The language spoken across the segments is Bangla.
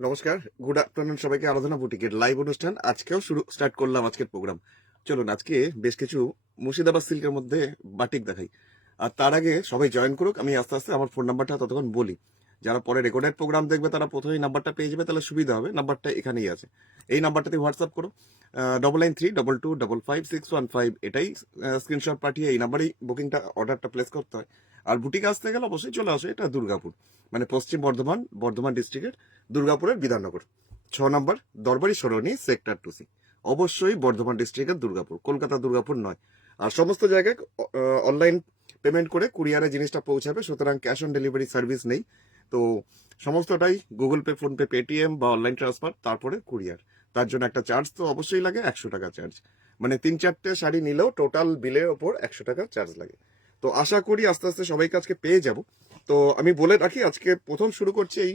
নমস্কার, গুড আফটারনুন সবাইকে। আরাধনা বুটিকের লাইভ অনুষ্ঠান আজকেও স্টার্ট করলাম আজকের প্রোগ্রাম। চলুন আজকে বেশ কিছু মুর্শিদাবাদ সিল্কের মধ্যে বাটিক দেখাই। আর তার আগে সবাই জয়েন করুক, আমি আস্তে আস্তে আমার ফোন নাম্বারটা ততক্ষণ বলি। যারা পরে রেকর্ডেড প্রোগ্রাম দেখবে তারা প্রথমেই নাম্বারটা পেয়ে যাবে, তাহলে সুবিধা হবে। নাম্বারটা এখানেই আছে, এই নাম্বারটাতে হোয়াটসঅ্যাপ করো 9932225615। এটাই স্ক্রিনশট পাঠিয়ে এই নাম্বারেই বুকিংটা অর্ডারটা প্লেস করতে হয়। আর বুটিক আসতে গেলে অবশ্যই চলে আসে, এটা দুর্গাপুর, মানে পশ্চিম বর্ধমান ডিস্ট্রিক্টের দুর্গাপুরের বিধাননগর 6 নম্বর দরবারি সরণি সেক্টর 2C। অবশ্যই বর্ধমান ডিস্ট্রিক্টের দুর্গাপুর, কলকাতা দুর্গাপুর নয়। আর সমস্ত জায়গায় অনলাইন পেমেন্ট করে কুরিয়ারে জিনিসটা পৌঁছাবে, সুতরাং ক্যাশ অন ডেলিভারি সার্ভিস নেই। তো সমস্তটাই গুগল পে, ফোনপে, পেটিএম বা অনলাইন ট্রান্সফার, তারপরে কুরিয়ার। তার জন্য একটা চার্জ তো অবশ্যই লাগে, 100 টাকা চার্জ। মানে 3-4টে শাড়ি নিলেও টোটাল বিলের ওপর 100 টাকা চার্জ লাগে। তো আশা করি আস্তে আস্তে সবাইকে আজকে পেয়ে যাব। তো আমি বলে রাখি, আজকে প্রথম শুরু করছি এই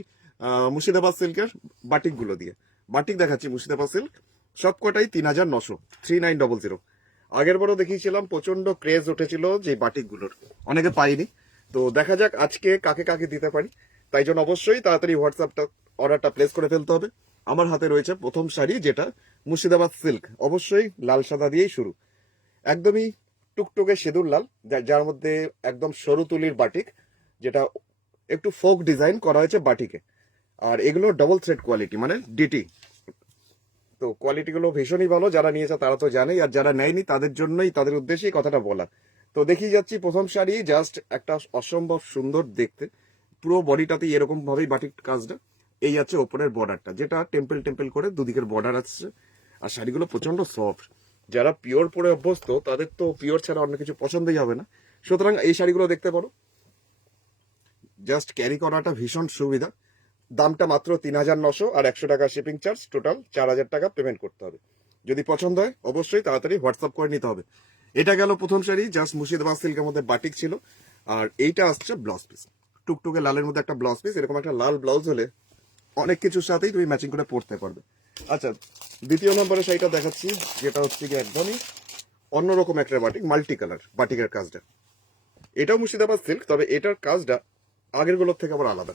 মুর্শিদাবাদ সিল্কের বাটিক গুলো দিয়ে। বাটিক দেখাচ্ছি মুর্শিদাবাদ সিল্ক, সবকটাই 3900, 3900। আগের বারও দেখিয়েছিলাম, প্রচন্ড ক্রেজ উঠেছিল যে বাটিক গুলোর, অনেকে পাইনি। তো দেখা যাক আজকে কাকে কাকে দিতে পারি। তাই জন্য অবশ্যই তাড়াতাড়ি হোয়াটসঅ্যাপটা অর্ডারটা প্লেস করে ফেলতে হবে। আমার হাতে রয়েছে প্রথম শাড়ি, যেটা মুর্শিদাবাদ সিল্ক, অবশ্যই লাল সাদা দিয়েই শুরু। একদমই টুকটুকে সেদুর লাল, যার মধ্যে একদম সরু তুলির বাটিক, যেটা একটু ফোক ডিজাইন করা হয়েছে বাটিকে। আর এগুলো ডবল থ্রেড কোয়ালিটি, মানে ডিটি। তো কোয়ালিটি গুলো ভীষণই ভালো, যারা নিয়েছে তারা তো জানেই, আর যারা নেয়নি তাদের জন্যই, তাদের উদ্দেশ্যেই কথাটা বলা। তো দেখিয়ে যাচ্ছি প্রথম শাড়ি, জাস্ট একটা অসম্ভব সুন্দর দেখতে, পুরো বডিটাতে এরকম ভাবেই বাটিক কাজটা। এই আছে ওপরের বর্ডারটা, যেটা টেম্পল টেম্পল করে দুদিকের বর্ডার আসছে। আর শাড়িগুলো প্রচন্ড সফট, যারা পিওর পরে অভ্যস্ত তাদের তো পিওর ছাড়া অন্য কিছু পছন্দই হবে না। সুতরাং এই শাড়িগুলো দেখতে পারো, জাস্ট ক্যারি করাটা ভীষণ সুবিধা। দামটা মাত্র 3900, আর 100 টাকা শিপিং চার্জ, টোটাল 4000 টাকা পেমেন্ট করতে হবে। যদি পছন্দ হয় অবশ্যই তাড়াতাড়ি হোয়াটসঅ্যাপ করে নিতে হবে। এটা গেল প্রথম শাড়ি, জাস্ট মুর্শিদাবাদ সিল্কের মধ্যে বাটিক ছিল। আর এইটা আসছে ব্লাউজ পিস, টুকটুকে লালের মধ্যে একটা ব্লাউজ পিস। এরকম একটা লাল ব্লাউজ হলে অনেক কিছুর সাথেই তুমি ম্যাচিং করে পরতে পারবে। আচ্ছা, দ্বিতীয় নম্বরে শাড়িটা দেখাচ্ছি, যেটা হচ্ছে কি একদমই অন্যরকম একটা বাটিক, মাল্টি কালার বাটিকের কাজটা। এটাও মুর্শিদাবাদ সিল্ক, তবে এটার কাজটা আগের গুলোর থেকে আবার আলাদা।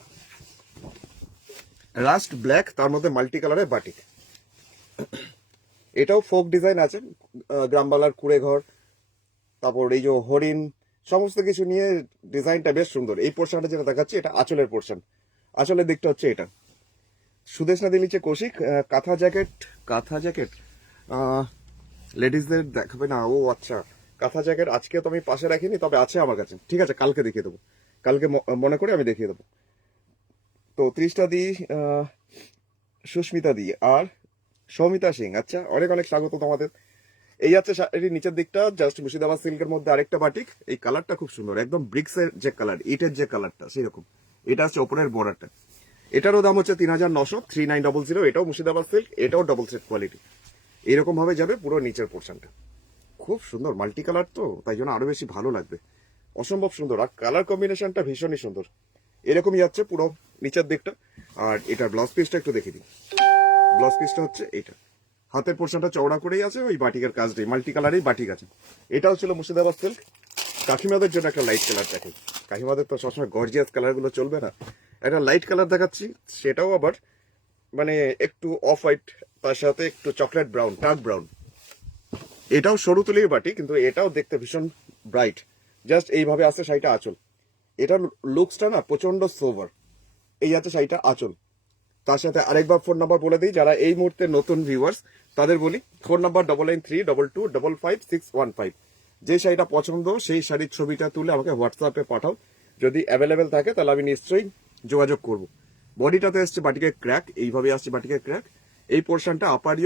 রাস্ট ব্ল্যাক, তার মধ্যে মাল্টি কালারের বাটিক। এটাও ফোক ডিজাইন আছে, গ্রামবালার কুড়ে ঘর, তারপর এই যে হরিণ, সমস্ত কিছু নিয়ে ডিজাইনটা বেশ সুন্দর। এই পোর্শনটা যেটা দেখাচ্ছি, এটা আঁচলের পোর্শন। আঁচলের দিকটা হচ্ছে এটা। সুদেশনা দিলিচে কৌশিক, কাঁথা জ্যাকেট লেডিসদের দেখাবে না? ও আচ্ছা, কাঁথা জ্যাকেট আজকে তো আমি পাশে রাখিনি, তবে আছে আমার কাছে। ঠিক আছে, কালকে দেখিয়ে দেবো, কালকে মনে করে আমি দেখিয়ে দেবো। তো 30টা দিই সুস্মিতা দি আর সৌমিতা সিং। আচ্ছা, অনেক অনেক স্বাগত তোমাদের। এই আছে শাড়ির নিচের দিকটা, জাস্ট মুর্শিদাবাদ সিল্কের মধ্যে আরেকটা বাটিক। এই কালারটা খুব সুন্দর, একদম ব্রিক্স এর যে কালার, ইটের যে কালারটা সেরকম। এটা হচ্ছে ওপরের বর্ডারটা। এটারও দাম হচ্ছে 3900, 3900। এটাও মুর্শিদাবাদ সিল্ক, এটাও ডবল সেট কোয়ালিটি। এরকম ভাবে যাবে পুরো নিচের পোর্শনটা। খুব সুন্দর, মাল্টি কালার তো, তাই জন্য আরো বেশি ভালো লাগবে। অসম্ভব সুন্দর, আর কালার কম্বিনেশনটা ভীষণই সুন্দর। এরকমই যাচ্ছে পুরো নিচের দিকটা। আর এটার ব্লাউজ পিসটা একটু দেখে দিই। ব্লাউজ পিসটা হচ্ছে এটা, হাতের পোর্শনটা চওড়া করেই আছে, ওই বাটিকের কাজটাই, মাল্টি কালারেই বাটিক আছে। এটাও ছিল মুর্শিদাবাদ সিল্ক। কাকিমাদের জন্য একটা লাইট কালার দেখে, কাকিমাদের তো সবসময় গর্জিয়াস কালারগুলো চলবে না, একটা লাইট কালার দেখাচ্ছি। সেটাও আবার মানে একটু অফ হোয়াইট, তার সাথে একটু চকলেট ব্রাউন, ডার্ক ব্রাউন। এটাও সরু তুলির বাটি, কিন্তু এটাও দেখতে ভীষণ ব্রাইট। জাস্ট এইভাবে আছে শাড়িটা আঁচল। এটার লুকসটা না প্রচন্ড সোভার। এই আছে শাড়িটা আঁচল। তার সাথে আরেকবার ফোন নাম্বার বলে দিই, যারা এই মুহূর্তে নতুন ভিউয়ার্স তাদের বলি, ফোন নাম্বার 9932225515। যে শাড়িটা পছন্দ সেই শাড়ির ছবিটা তুলে আমাকে হোয়াটসঅ্যাপে পাঠাও। যদি অ্যাভেলেবেল থাকে তাহলে আমি নিশ্চয়ই যোগাযোগ করব। বডিটাতে আসছে বাটিকের ক্র্যাক, এইভাবে আসছে বাটিকের ক্র্যাক। এই পোর্শনটা আপার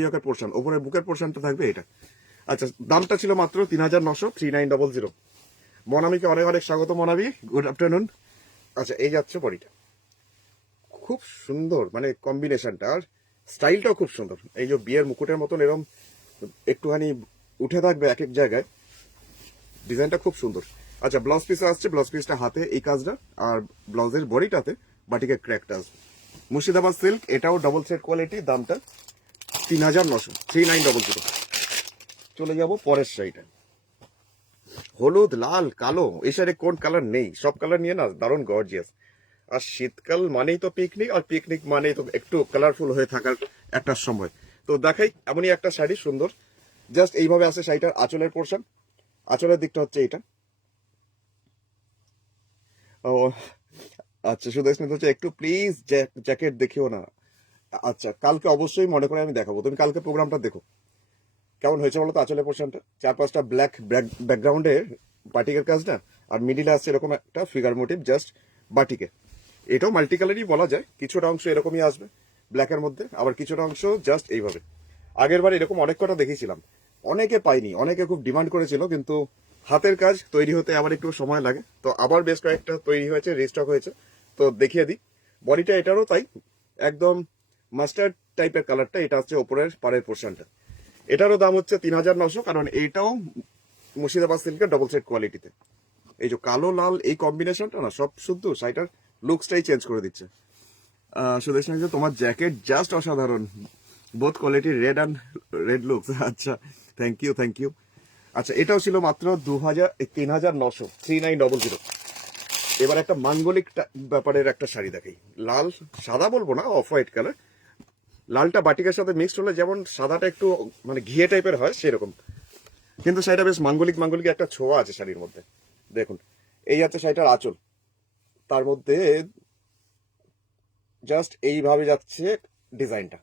ইয়কের পোর্শন, ওপরের বুকের পোর্শনটা থাকবে এটা। আচ্ছা, দামটা ছিল মাত্র 3900, 3900। মনামিকে অনেক অনেক স্বাগত। Monami, good afternoon. আচ্ছা, এই যাচ্ছে বডিটা, খুব সুন্দর, মানে কম্বিনেশনটা আর স্টাইলটাও খুব সুন্দর। এই যে বিয়ের মুকুটের মতন এরকম একটুখানি উঠে থাকবে এক এক জায়গায়, ডিজাইনটা খুব সুন্দর। আচ্ছা, ব্লাউজ পিস আসছে, ব্লাউজ পিসটা হাতে এই কাজটা, আর ব্লাউজের বডিটাতে বাটিকের ক্র্যাকটা আসবে। মুর্শিদাবাদ সিল্ক, এটাও ডবল সেট কোয়ালিটি, দামটা 3900, 3900। চলে যাব পরের শাড়িটা। হলুদ, লাল, কালো, এই শাড়ি কোন কালার নেই, সব কালার নিয়ে না দারুণ গর্জিয়াস। আর শীতকাল মানেই তো পিকনিক, আর পিকনিক মানেই তো একটু কালারফুল হয়ে থাকার একটা সময়। তো দেখাই এমনই একটা শাড়ি সুন্দর, জাস্ট এইভাবে আছে শাড়িটার আঁচলের পোর্শন। আঁচলের দিকটা হচ্ছে এইটা। ও আচ্ছা, শুধু স্মিত হচ্ছে একটু প্লিজ জ্যাকেট দেখিও না। আচ্ছা, কালকে অবশ্যই মনে করে আমি দেখাবো, তুমি কালকে প্রোগ্রামটা দেখো কেমন হয়েছে বলো তো। আঁচলের পোর্শনটা 4-5টা ব্ল্যাক ব্যাকগ্রাউন্ডে বাটিকের কাজ না, আর মিডিলে আসছে এরকম একটা ফিগার মোটিভ জাস্ট বাটিকে। এটাও মাল্টি কালারই বলা যায়, কিছুটা অংশ এরকমই আসবে ব্ল্যাকের মধ্যে, আবার কিছুটা অংশ জাস্ট এইভাবে। আগের বার এরকম অনেক কটা দেখেছিলাম, অনেকে পাইনি, অনেকে খুব ডিমান্ড করেছিল, কিন্তু হাতের কাজ তৈরি হতে আবার একটু সময় লাগে। তো আবার বেশ কয়েকটা তৈরি হয়েছে, রিস্টক হয়েছে, তো দেখিয়ে দিই। বডিটা এটারও তাই, একদম মাস্টার্ড টাইপের কালারটা, এটা হচ্ছে ওপরের পাড়ের পোর্শনটা। এটারও দাম হচ্ছে 3900, কারণ এইটাও মুর্শিদাবাদ সিল্কের ডবল সেট কোয়ালিটিতে। এই যে কালো লাল এই কম্বিনেশনটা না, সব শুদ্ধ শাড়িটার লুকসটাই চেঞ্জ করে দিচ্ছে। সুদেশ নাকি তোমার জ্যাকেট জাস্ট অসাধারণ, both quality red and red looks. আচ্ছা, থ্যাংক ইউ থ্যাংক ইউ। আচ্ছা, এটাও ছিল মাত্র 3900, 3900। এবার একটা মাঙ্গলিক ব্যাপারের একটা শাড়ি দেখাই। লাল সাদা বলবো না, অফ হোয়াইট কালার। লালটা বাটিকের সাথে মিক্সড হলে যেমন সাদাটা একটু মানে ঘিয়ে টাইপের হয় সেরকম, কিন্তু শাড়িটা বেশ মাঙ্গলিক মাঙ্গলিক একটা ছোঁয়া আছে শাড়ির মধ্যে। দেখুন, এই আছে শাড়িটার আঁচল, তার মধ্যে জাস্ট এইভাবে যাচ্ছে ডিজাইনটা।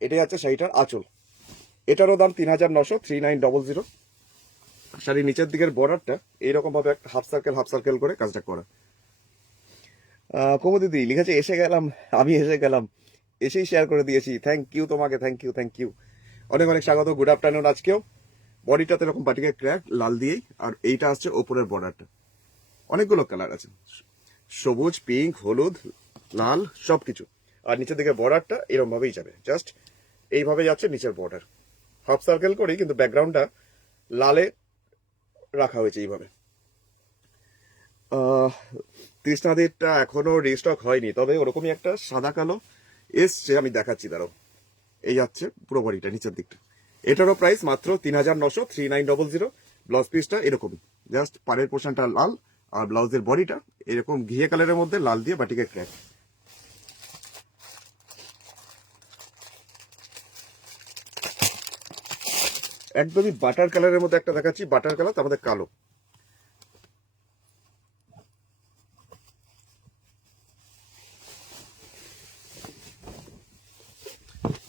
এটাই আছে শাড়িটার আঁচল। এটারও দাম 3900, 3900। শাড়ির নিচের দিকের বর্ডারটা এইরকম ভাবে একটা হাফ সার্কেল করে কাজটা করা। কুমু দিদি লিখেছে এসে গেলাম, আমি এসে গেলাম, এসেই শেয়ার করে দিয়েছি। থ্যাংক ইউ তোমাকে, থ্যাংক ইউ থ্যাংক ইউ, অনেক অনেক স্বাগত। Good afternoon. আজকেও বডিটাতে এরকম বাটিকের ক্র্যাক লাল দিয়েই, আর এইটা আসছে ওপরের বর্ডারটা। অনেকগুলো কালার আছে, সবুজ, পিঙ্ক, হলুদ, লাল, সবকিছু। আর নিচের দিকে বর্ডারটা এরকম ভাবেই যাবে, জাস্ট এইভাবে যাচ্ছে নিচের বর্ডার, হাফ সার্কেল করেই, কিন্তু ব্যাকগ্রাউন্ডটা লালে রাখা হয়েছে এইভাবে। তৃষ্ণাদিরটা এখনো রিস্টক হয়নি, তবে ওরকমই একটা সাদা কালো এসছে, আমি দেখাচ্ছি দাঁড়াও। এই যাচ্ছে পুরো বডিটা নিচের দিকটা। এটারও প্রাইস মাত্র 3900, 3900। ব্লাউজ পিসটা এরকমই, জাস্ট পাড়ের পোর্শনটা লাল, আর ব্লাউজের বডিটা এরকম ঘিয়ে কালারের মধ্যে লাল দিয়ে বাটিকের ক্র্যাক। একদমই বাটার কালারের মধ্যে একটা দেখাচ্ছি, বাটার কালার, তার মধ্যে কালো।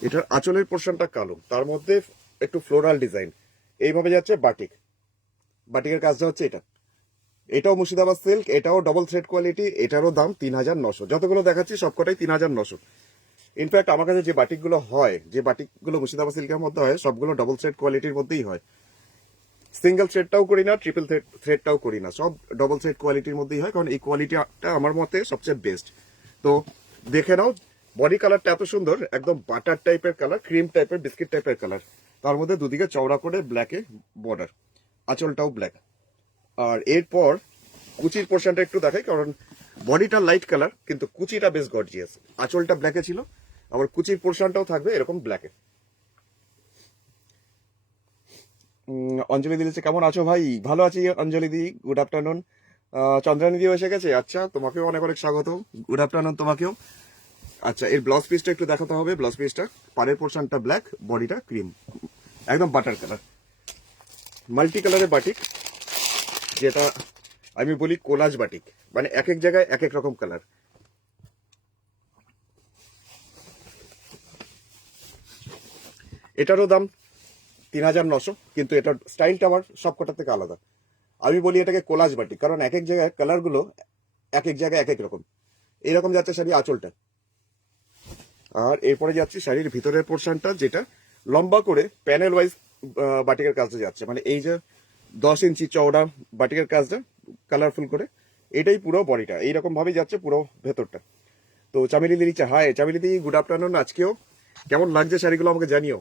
এটার আঁচলের পোর্শনটা কালো, তার মধ্যে একটু ফ্লোরাল ডিজাইন, এইভাবে যাচ্ছে বাটিক। বাটিকের কাজটা হচ্ছে এটা। এটাও মুর্শিদাবাদ সিল্ক, এটাও ডবল থ্রেড কোয়ালিটি, এটারও দাম 3900। যতগুলো দেখাচ্ছি সবকটাই 3900। ইনফ্যাক্ট আমার কাছে যে বাটিকগুলো হয়, যে বাটিকগুলো মুর্শিদাবাদ সিল্কের মধ্যে হয়, সবগুলো ডবল থ্রেড কোয়ালিটির মধ্যেই হয়। সিঙ্গেল থ্রেডটাও করি না, ট্রিপল থ্রেডটাও করি না, সব ডবল থ্রেড কোয়ালিটির মধ্যেই হয়, কারণ এই কোয়ালিটিটা আমার মতে সবচেয়ে বেস্ট। তো দেখে নাও, বডি কালারটা এত সুন্দর, একদম বাটার টাইপের কালার, ক্রিম টাইপের, বিস্কিট টাইপের কালার, তার মধ্যে দুদিকে চওড়া করে ব্ল্যাকে বর্ডার, আঁচলটাও ব্ল্যাক। আর এরপর কুচির পোর্শনটা একটু দেখাই, কারণ বডিটা লাইট কালার কিন্তু কুচিটা বেশ গর্জিয়াস। আঁচলটা ব্ল্যাকে ছিল, আবার কুচির পোর্শনটাও থাকবে এরকম ব্ল্যাকে। অঞ্জলি দিদি কেমন আছো ভাই? ভালো আছি অঞ্জলি দি, গুড আফটারনুন। চন্দ্রানী দিও এসে গেছে, আচ্ছা তোমাকেও অনেক অনেক স্বাগত, গুড আফটারনুন তোমাকেও। আচ্ছা, এর ব্লাউজ পিসটা একটু দেখাতে হবে। ব্লাউজ পিসটা পাড়ের পোর্শনটা ব্ল্যাক, বডিটা ক্রিম, একদম বাটার কালার, মাল্টি কালারের বাটিক, যেটা আমি বলি কোলাজ বাটিক, মানে এক এক জায়গায় এক এক রকম কালার। এটারও দাম 3900, কিন্তু এটার স্টাইলটা আমার সবকটা থেকে আলাদা। আমি বলি এটাকে কোলাজ বাটিক, কারণ এক এক জায়গায় কালারগুলো এক এক জায়গায় এক এক রকম। এইরকম যাচ্ছে শাড়ি আঁচলটা। আর এরপরে যাচ্ছি শাড়ির ভিতরের পোর্শনটা, যেটা লম্বা করে প্যানেল ওয়াইজ বাটিকের কাজটা যাচ্ছে, মানে এই যে 10 ইঞ্চি চওড়া বাটিকের কাজটা কালারফুল করে, এটাই পুরো বডিটা এইরকম ভাবেই যাচ্ছে পুরো ভেতরটা। তো চামেলি দিদি, হাই চামেলি দিদি, গুড আফটারনুন। আজকেও কেমন লাগছে শাড়িগুলো আমাকে জানিও।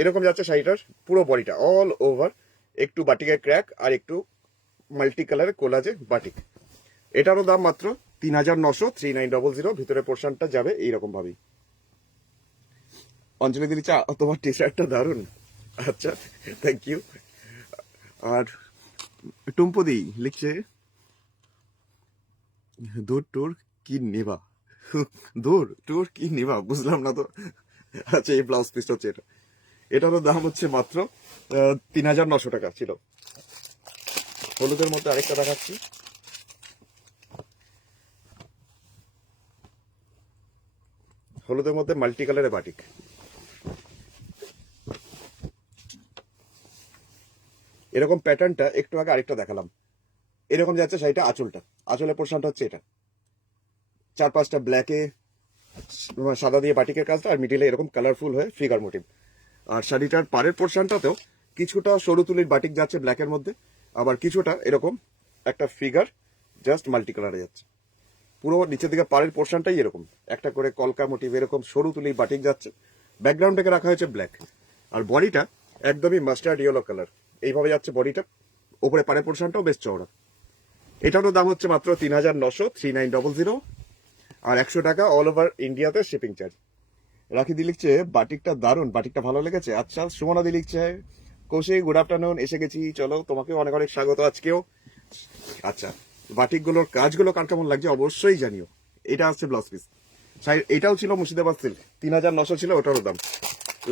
এরকম যাচ্ছে শাড়িটার পুরো বডিটা অল ওভার, একটু বাটিকের ক্র্যাক আর একটু মাল্টি কালারের কোলাজে বাটিক। এটারও দাম মাত্র 3900, 3900। ভিতরের পোর্শনটা যাবে এইরকম ভাবেই। অঞ্জলি দিদি, তোমার টি শার্টটা দারুণ, আচ্ছা থ্যাংক ইউ। আর টুম্পদি লিখছে দূর টুর কি নেবা? দূর তোর কি নেবা বুঝলাম না তো। আচ্ছা, এই ব্লাউজ পিসটা হচ্ছে এটা। এটারও দাম হচ্ছে মাত্র 3,900 টাকা ছিল। হলুদের মধ্যে আরেকটা দেখাচ্ছি। হলুদের মধ্যে মাল্টি কালারের বাটিক। এরকম প্যাটার্নটা একটু আগে আরেকটা দেখালাম, এরকম যাচ্ছে শাড়িটা। আঁচলটা, আঁচলের পোর্শনটা হচ্ছে এটা, 4-5টা ব্ল্যাকে সাদা দিয়ে বাটিকের কাজটা, আর মিডিলে এরকম কালারফুল হয়ে ফিগার মোটিভ। আর শাড়িটার পাড়ের পোর্শনটাতেও কিছুটা সরু তুলির বাটিক যাচ্ছে ব্ল্যাকের মধ্যে, আবার কিছুটা এরকম একটা ফিগার জাস্ট মাল্টি কালারে যাচ্ছে। পুরো নিচের দিকে পাড়ের পোর্শনটাই এরকম একটা করে কলকা মোটিভ এরকম সরু তুলির বাটিক যাচ্ছে। ব্যাকগ্রাউন্ডটাকে রাখা হয়েছে ব্ল্যাক, আর বডিটা একদমই মাস্টার্ড ইয়েলো কালার। এইভাবে যাচ্ছে বডিটা। ওপরে পাড়ের পোর্শনটাও বেশ চওড়া। এটারও দাম হচ্ছে মাত্র 3,900, 3,900। আর 100 টাকা অল ওভার ইন্ডিয়াতে শিপিং চার্জ। রাখি দি লিখছে বাটিকটা দারুণ, বাটিকটা ভালো লেগেছে। আচ্ছা, সুমনা দি লিখছে কৌশিক গুড আফটারনুন, এসে গেছি, চলো তোমাকে অনেক অনেক স্বাগত আজকেও। আচ্ছা, বাটিকগুলোর কাজগুলো কার কেমন লাগছে অবশ্যই জানিও। এটা হচ্ছে ব্লাউজ পিস। এটাও ছিল মুর্শিদাবাদ সিল্ক, 3,900 ছিল ওটারও দাম।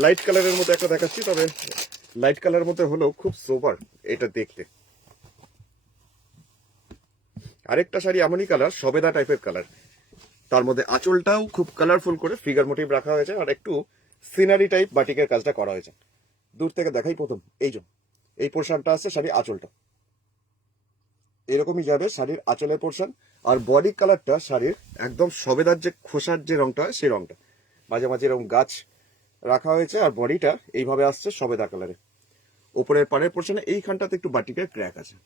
লাইট কালারের মধ্যে একটা দেখাচ্ছি, তবে লাইট কালারের মধ্যে হলেও খুব সোবার এটা দেখতে। আরেকটা শাড়ি এমনই কালার, সবেদা টাইপের কালার, তার মধ্যে আঁচলটাও খুব কালারফুল করে ফিগার মোটিভ রাখা হয়েছে, আর একটু সিনারি টাইপ বাটিকের কাজটা করা হয়েছে। দূর থেকে দেখাই প্রথম, এই যে এই পোর্শনটা আছে শাড়ির আঁচলটা, এরকমই যাবে শাড়ির আঁচলের পোর্শন। আর বডি কালারটা শাড়ির একদম সবেদার যে খোসার যে রংটা হয় সেই রংটা, মাঝে মাঝে এরকম গাছ রাখা হয়েছে। আর বডিটা এইভাবে আসছে সবেদা কালারে। ওপরের পাড়ের পোর্শনে এইখানটাতে একটু বাটিকের ক্র্যাক আছে।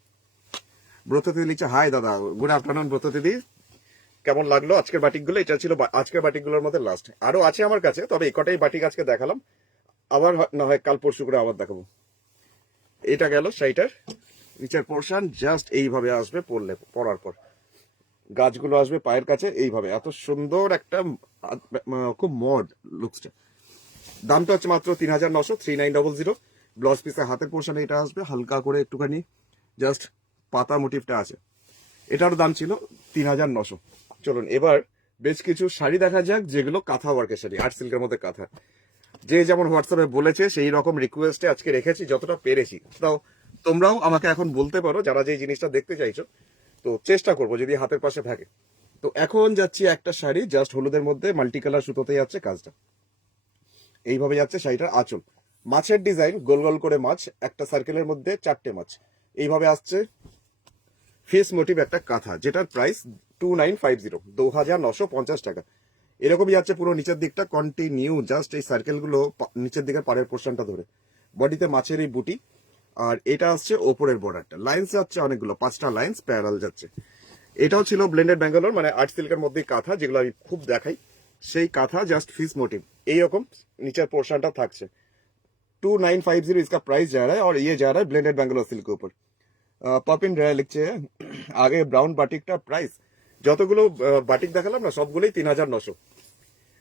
ব্রত দিদি লিখছে হাই দাদা, গুড আফটারনুন ব্রত দিদি, কেমন লাগলো আজকের বাটিকগুলো? এটা ছিল আজকের বাটিকগুলোর মধ্যে লাস্ট। আরো আছে আমার কাছে, তবে এই কটাই বাটিক আজকে দেখালাম। আবার না হয় কাল পরশু করে আবার দেখাবো। এটা গেল শাড়িটার নিচের পোর্শন, জাস্ট এইভাবে আসবে পরার পর। গাছগুলো আসবে পায়ের কাছে এইভাবে, এত সুন্দর একটা খুব মড লুকসটা। দামটা হচ্ছে মাত্র 3,900, 3,900। ব্লাউজ পিসের হাতের পোর্শনে এটা আসবে হালকা করে একটুখানি জাস্ট পাতা মোটিভটা আছে। এটার দাম ছিল 3,900। চলুন এবার বেশ কিছু শাড়ি দেখা যাক, যেগুলো কাঁথা ওয়ার্কের শাড়ি, আর্ট সিল্কের মধ্যে কাঁথা। যে যেমন হোয়াটসঅ্যাপে বলেছে সেই রকম রিকোয়েস্টে আজকে রেখেছি যতটা পেরেছি। তাও তোমরাও আমাকে এখন বলতে পারো যারা যে জিনিসটা দেখতে চাইছো, তো চেষ্টা করবো যদি হাতের পাশে থাকে। তো এখন যাচ্ছি একটা শাড়ি জাস্ট হলুদের মধ্যে মাল্টি কালার সুতোতে যাচ্ছে কাজটা। এইভাবে যাচ্ছে শাড়িটার আঁচল, মাছের ডিজাইন, গোল গোল করে মাছ, একটা সার্কেলের মধ্যে 4টে মাছ এইভাবে আসছে। ফেস মোটিভ একটা কাঁথা, যেটার প্রাইস 2,950, 2,950 টাকা। এরকমই যাচ্ছে পুরো নিচের দিকটা কন্টিনিউ, জাস্ট এই সার্কেল গুলো নিচের দিকে পাড়ের পোর্শনটা ধরে, বডিতে মাছের এই বুটি। আর এটা আসছে ওপরের বর্ডারটা, লাইন্স যাচ্ছে অনেকগুলো, 5টা লাইন্স প্যারালাল যাচ্ছে। এটাও ছিল ব্লেন্ডেড ব্যাঙ্গালোর, মানে আর্ট সিল্কের মধ্যে কাঁথা, যেগুলো আমি খুব দেখাই সেই কাঁথা, জাস্ট ফিস মোটিভ এইরকম নিচের পোর্শনটা থাকছে। 2,950 इसका प्राइस जा रहा है, और ये जा रहा है ब्लेंडेड बैंगलोर सिल्क के ऊपर। পপিন রায় লিখছে আগে ব্রাউন বাটিকটা প্রাইস, যতগুলো বাটিক দেখালাম না সবগুলোই 3,900।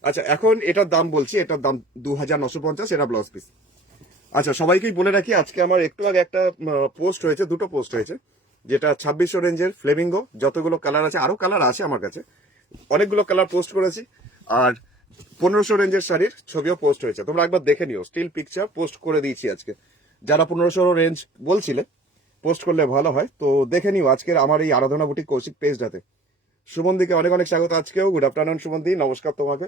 আচ্ছা, এখন এটার দাম বলছি, এটার দাম 2,950, এটা ব্লাউজ পিস। আচ্ছা, সবাইকেই বলে রাখি আজকে আমার একটু আগে একটা পোস্ট হয়েছে, দুটো পোস্ট হয়েছে, যেটা 2600 রেঞ্জের ফ্লেমিঙ্গো, যতগুলো কালার আছে, আরো কালার আছে আমার কাছে, অনেকগুলো কালার পোস্ট করেছি। আর 1500 রেঞ্জের শাড়ির ছবিও পোস্ট হয়েছে, তোমরা একবার দেখে নিও, স্টিল পিকচার পোস্ট করে দিয়েছি আজকে। যারা 1500 রেঞ্জ বলছিলে পোস্ট করলে ভালো হয়, তো দেখে নিও আজকের আমার এই আরাধনা বুটিক কৌশিক পেজটাতে। সুমনদিকে অনেক অনেক স্বাগত আজকেও, গুড আফটারনুন সুমনদি, নমস্কার তোমাকে।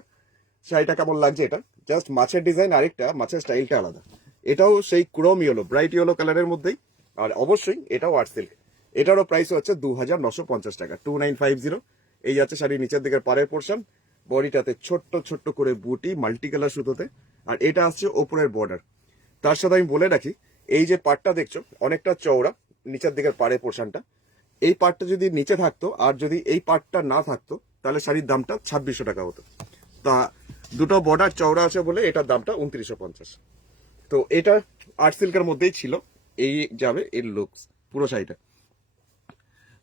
শাড়িটা কেমন লাগছে? এটা জাস্ট মাছের ডিজাইন, আরেকটা মাছের স্টাইলটা আলাদা। এটাও সেই ক্রোম ইয়েলো, ব্রাইট ইয়েলো কালারের মধ্যেই, আর অবশ্যই এটাও আর্ট সিল্ক। এটারও প্রাইস হচ্ছে 2,950 টাকা, 2,950। এই যাচ্ছে শাড়ির নিচের দিকের পাড়ের পোর্শন, বডিটাতে ছোট্ট ছোট্ট করে বুটি মাল্টি কালার সুতোতে, আর এটা আসছে ওপরের বর্ডার। তার সাথে আমি বলে রাখি, এই যে পাটটা দেখছো অনেকটা চওড়া, নিচের দিকের পাড়ের পোর্শনটা, এই পাটটা যদি নিচে থাকতো আর যদি এই পাটটা না থাকতো তাহলে শাড়ির দামটা 2,600 টাকা হতো। তা দুটো বর্ডার চওড়া আছে বলে এটার দামটা 2,950। তো এটা আর্ট সিল্কের মধ্যেই ছিল। এই যাবে এর লুকস পুরো শাড়িটা।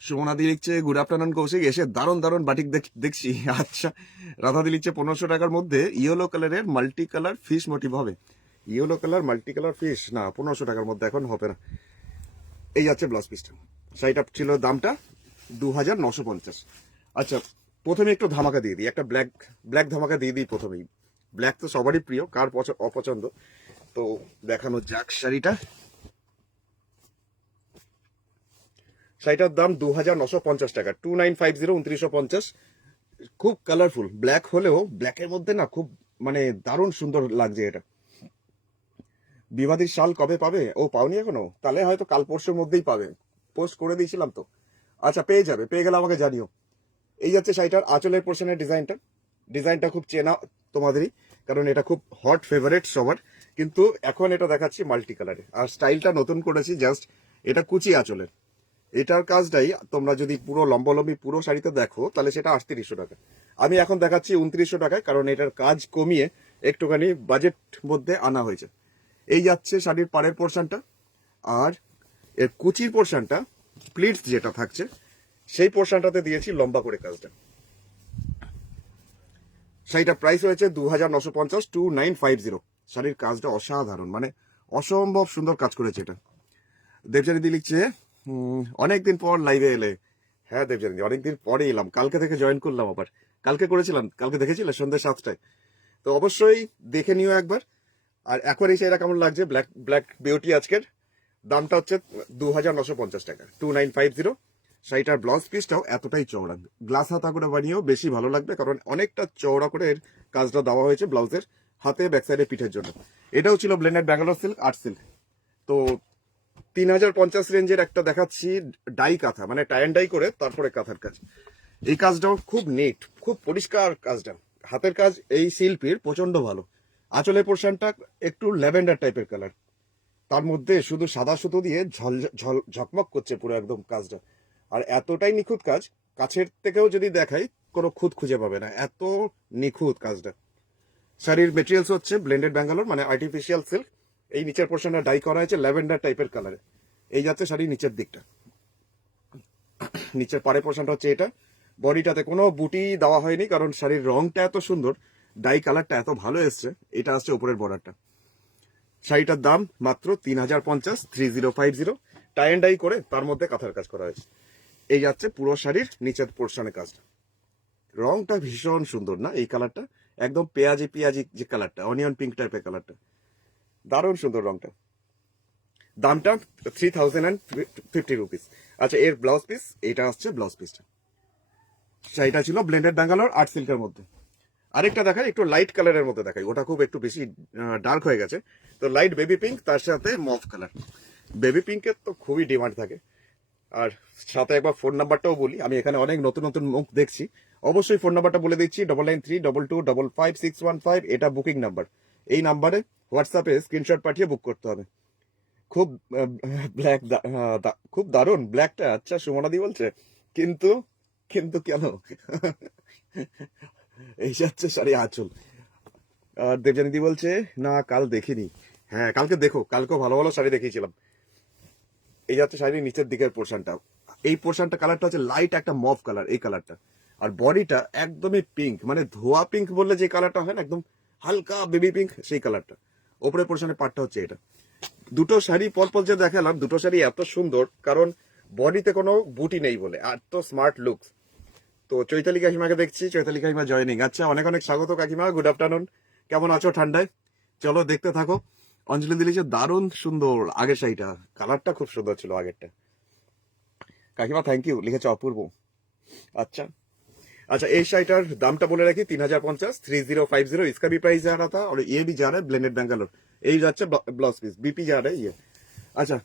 সুমনাদি লিখছে গুড আফটারনুন কৌশিক, এসে দারুণ দারুণ বাটিক দেখছি। আচ্ছা, রাধাদি লিখছে 1,500 টাকার মধ্যে ইয়েলো কালারের মাল্টি কালার ফিশ মোটিভ হবে। Yellow colour multi colour fish না, 1,500 টাকার মধ্যে এখন হবে না। এই যাচ্ছে ব্লাউজ পিসটা, শাড়িটা ছিল দামটা 2,950। আচ্ছা, প্রথমে একটু ধামাকা দিয়ে দিই, একটা ব্ল্যাক ব্ল্যাক ধামাকা দিয়ে দিই প্রথমেই। ব্ল্যাক তো সবারই প্রিয়, কার অপছন্দ। তো দেখানো যাক শাড়িটা। শাড়িটার দাম 2950 টাকা, 2950, 2950। খুব কালারফুল, ব্ল্যাক হলেও ব্ল্যাকের মধ্যে না খুব মানে দারুণ সুন্দর লাগছে এটা। বিবাদীর শাল কবে পাবে? ও পাওনি এখনো? তাহলে হয়তো কাল পরশুর মধ্যেই পাবে, পোস্ট করে দিয়েছিলাম তো। আচ্ছা, পেয়ে যাবে, পেয়ে গেলে আমাকে জানিও। এই যাচ্ছে শাড়িটার আঁচলের পোর্শনের ডিজাইনটা। ডিজাইনটা খুব চেনা তোমাদেরই, কারণ এটা খুব হট ফেভারিট সবার। কিন্তু এখন এটা দেখাচ্ছি মাল্টি কালারে, আর স্টাইলটা নতুন করেছি জাস্ট। এটা কুচি আঁচলের। এটার কাজটাই তোমরা যদি পুরো লম্বালম্বি পুরো শাড়িতে দেখো তাহলে সেটা 3800 টাকা। আমি এখন দেখাচ্ছি 2900 টাকায়, কারণ এটার কাজ কমিয়ে একটুখানি বাজেট মধ্যে আনা হয়েছে। এই যাচ্ছে শাড়ির পাড়ের পোর্শনটা, আর এর কুচির পোর্শনটা প্লিটস যেটা থাকছে সেই পোর্শনটাতে দিয়েছি লম্বা করে কাজটা। শাড়িটার প্রাইস হয়েছে 2950, 2950। শাড়ির কাজটা অসাধারণ, মানে অসম্ভব সুন্দর কাজ করেছে এটা। দেবজানিদি লিখছে অনেকদিন পর লাইভে এলে। হ্যাঁ দেবজানিদি, অনেকদিন পরে এলাম, কালকে থেকে জয়েন করলাম আবার। কালকে করেছিলাম, কালকে দেখেছিলে সন্ধ্যে 7টায়। তো অবশ্যই দেখে নিও একবার। আর এখন এই শাড়িটা কেমন লাগছে, ব্ল্যাক ব্ল্যাক বিউটি আজকের দামটা হচ্ছে 2950 টাকা, 2950। শাড়িটার ব্লাউজ পিসটাও এতটাই চওড়া, গ্লাস হাতা করে বানিয়েও বেশি ভালো লাগবে, কারণ অনেকটা চওড়া করে এর কাজটা দেওয়া হয়েছে ব্লাউজের হাতে ব্যাক সাইডে পিঠের জন্য। এটাও ছিল blended Bangalore silk, art silk. তো 3050 রেঞ্জের একটা দেখাচ্ছি ডাই কাঁথা, মানে টাই অ্যান্ড ডাই করে তারপরে কাঁথার কাজ। এই কাজটাও খুব নিট, খুব পরিষ্কার কাজটা, হাতের কাজ এই শিল্পীর প্রচন্ড ভালো। আঁচলের পোর্শনটা একটু ল্যাভেন্ডার টাইপের কালার, তার মধ্যে শুধু সাদা সুতো দিয়ে ঝল ঝল ঝকমক করছে পুরো একদম কাজটা। আর এতটাই নিখুঁত কাজ, কাছের থেকেও যদি দেখাই কোনো খুঁত খুঁজে পাবে না, এত নিখুঁত কাজটা। শাড়ির মেটেরিয়ালস হচ্ছে ব্লেন্ডেড ব্যাঙ্গালোর, মানে আর্টিফিশিয়াল সিল্ক। এই নিচের পোর্শনটা ডাই করা হয়েছে ল্যাভেন্ডার টাইপের কালারে। এই যাচ্ছে শাড়ির নিচের দিকটা। নিচের পাড়ে পোর্শনটা হচ্ছে এটা। বডিটাতে কোনো বুটি দেওয়া হয়নি, কারণ শাড়ির রংটা এত সুন্দর, ডাই কালারটা এত ভালো এসছে। এটা আসছে উপরের বর্ডারটা। শাড়িটার দাম মাত্র 3050, 3050। টাই অ্যান্ড ডাই করে তার মধ্যে কাঁথার কাজ করা হয়েছে। এই যাচ্ছে পুরো শাড়ির নিচের পোর্শনের কাজটা। রংটা ভীষণ সুন্দর না এই কালারটা, একদম পেঁয়াজি পেঁয়াজি যে কালারটা, অনিয়ন পিঙ্ক টাইপের কালারটা, দারুণ সুন্দর রংটা। দামটা 3050 রুপিস। আচ্ছা, এর ব্লাউজ পিস, এটা আসছে ব্লাউজ পিসটা। শাড়িটা ছিল ব্লেন্ডেড ব্যাঙ্গালোর আর্ট সিল্কের মধ্যে। আরেকটা দেখাই, একটু লাইট কালারের মধ্যে দেখাই, ওটা খুব একটু বেশি ডার্ক হয়ে গেছে। তো লাইট বেবি পিঙ্ক, তার সাথে মভ কালার। বেবি পিঙ্কের তো খুবই ডিমান্ড থাকে। আর সাথে একবার ফোন নাম্বারটাও বলি, আমি এখানে অনেক নতুন নতুন মুখ দেখছি। অবশ্যই ফোন নাম্বারটা বলে দিচ্ছি, 9932255615। এটা বুকিং নাম্বার। এই নাম্বারে হোয়াটসঅ্যাপে স্ক্রিনশট পাঠিয়ে বুক করতে হবে। খুব ব্ল্যাক, খুব দারুণ ব্ল্যাকটা। আচ্ছা, সুমনাদি বলছে কিন্তু, কিন্তু কেন? এই যাচ্ছে শাড়ি আঁচল। আর দেবজানিদি বলছে না কাল দেখিনি। হ্যাঁ কালকে দেখো, কালকেও ভালো ভালো শাড়ি দেখিয়েছিলাম। এই যাচ্ছে শাড়ির নিচের দিকের পোর্শনটা। এই পোর্শনটা কালারটা হচ্ছে লাইট একটা মভ কালার, এই কালারটা। আর বডিটা একদমই পিঙ্ক, মানে ধোয়া পিঙ্ক বললে যে কালারটা হয় না, একদম হালকা বেবি পিঙ্ক, সেই কালারটা। ওপরের পোর্শনের পার্টটা হচ্ছে এটা। দুটো শাড়ি পরপর যে দেখালাম, দুটো শাড়ি এত সুন্দর, কারণ বডিতে কোনো বুটি নেই বলে, আর তো স্মার্ট লুকস। তো চৈতালি কাকিমাকে দেখছি, চৈতালি কাকিমা জয়নিং। আচ্ছা, অনেক অনেক স্বাগত কাকিমা, গুড আফটারনুন। কেমন আছো ঠান্ডায়? চলো দেখতে থাকো। অঞ্জলি দিলিছে দারুণ সুন্দর আগের শাড়িটা, কালারটা খুব সুন্দর ছিল আগেরটা। কাকিমা থ্যাংক ইউ, লিখেছে অপূর্ব। আচ্ছা अच्छा, इस শাড়িটার দামটা বলে রাখি 3050, 3050। इसका भी प्राइस जा रहा था और ये भी जा रहा है ब्लेंडेड बेंगालोर। এই যাচ্ছে ব্লাউজ পিস, বিপি যা রে ইয়ে। আচ্ছা,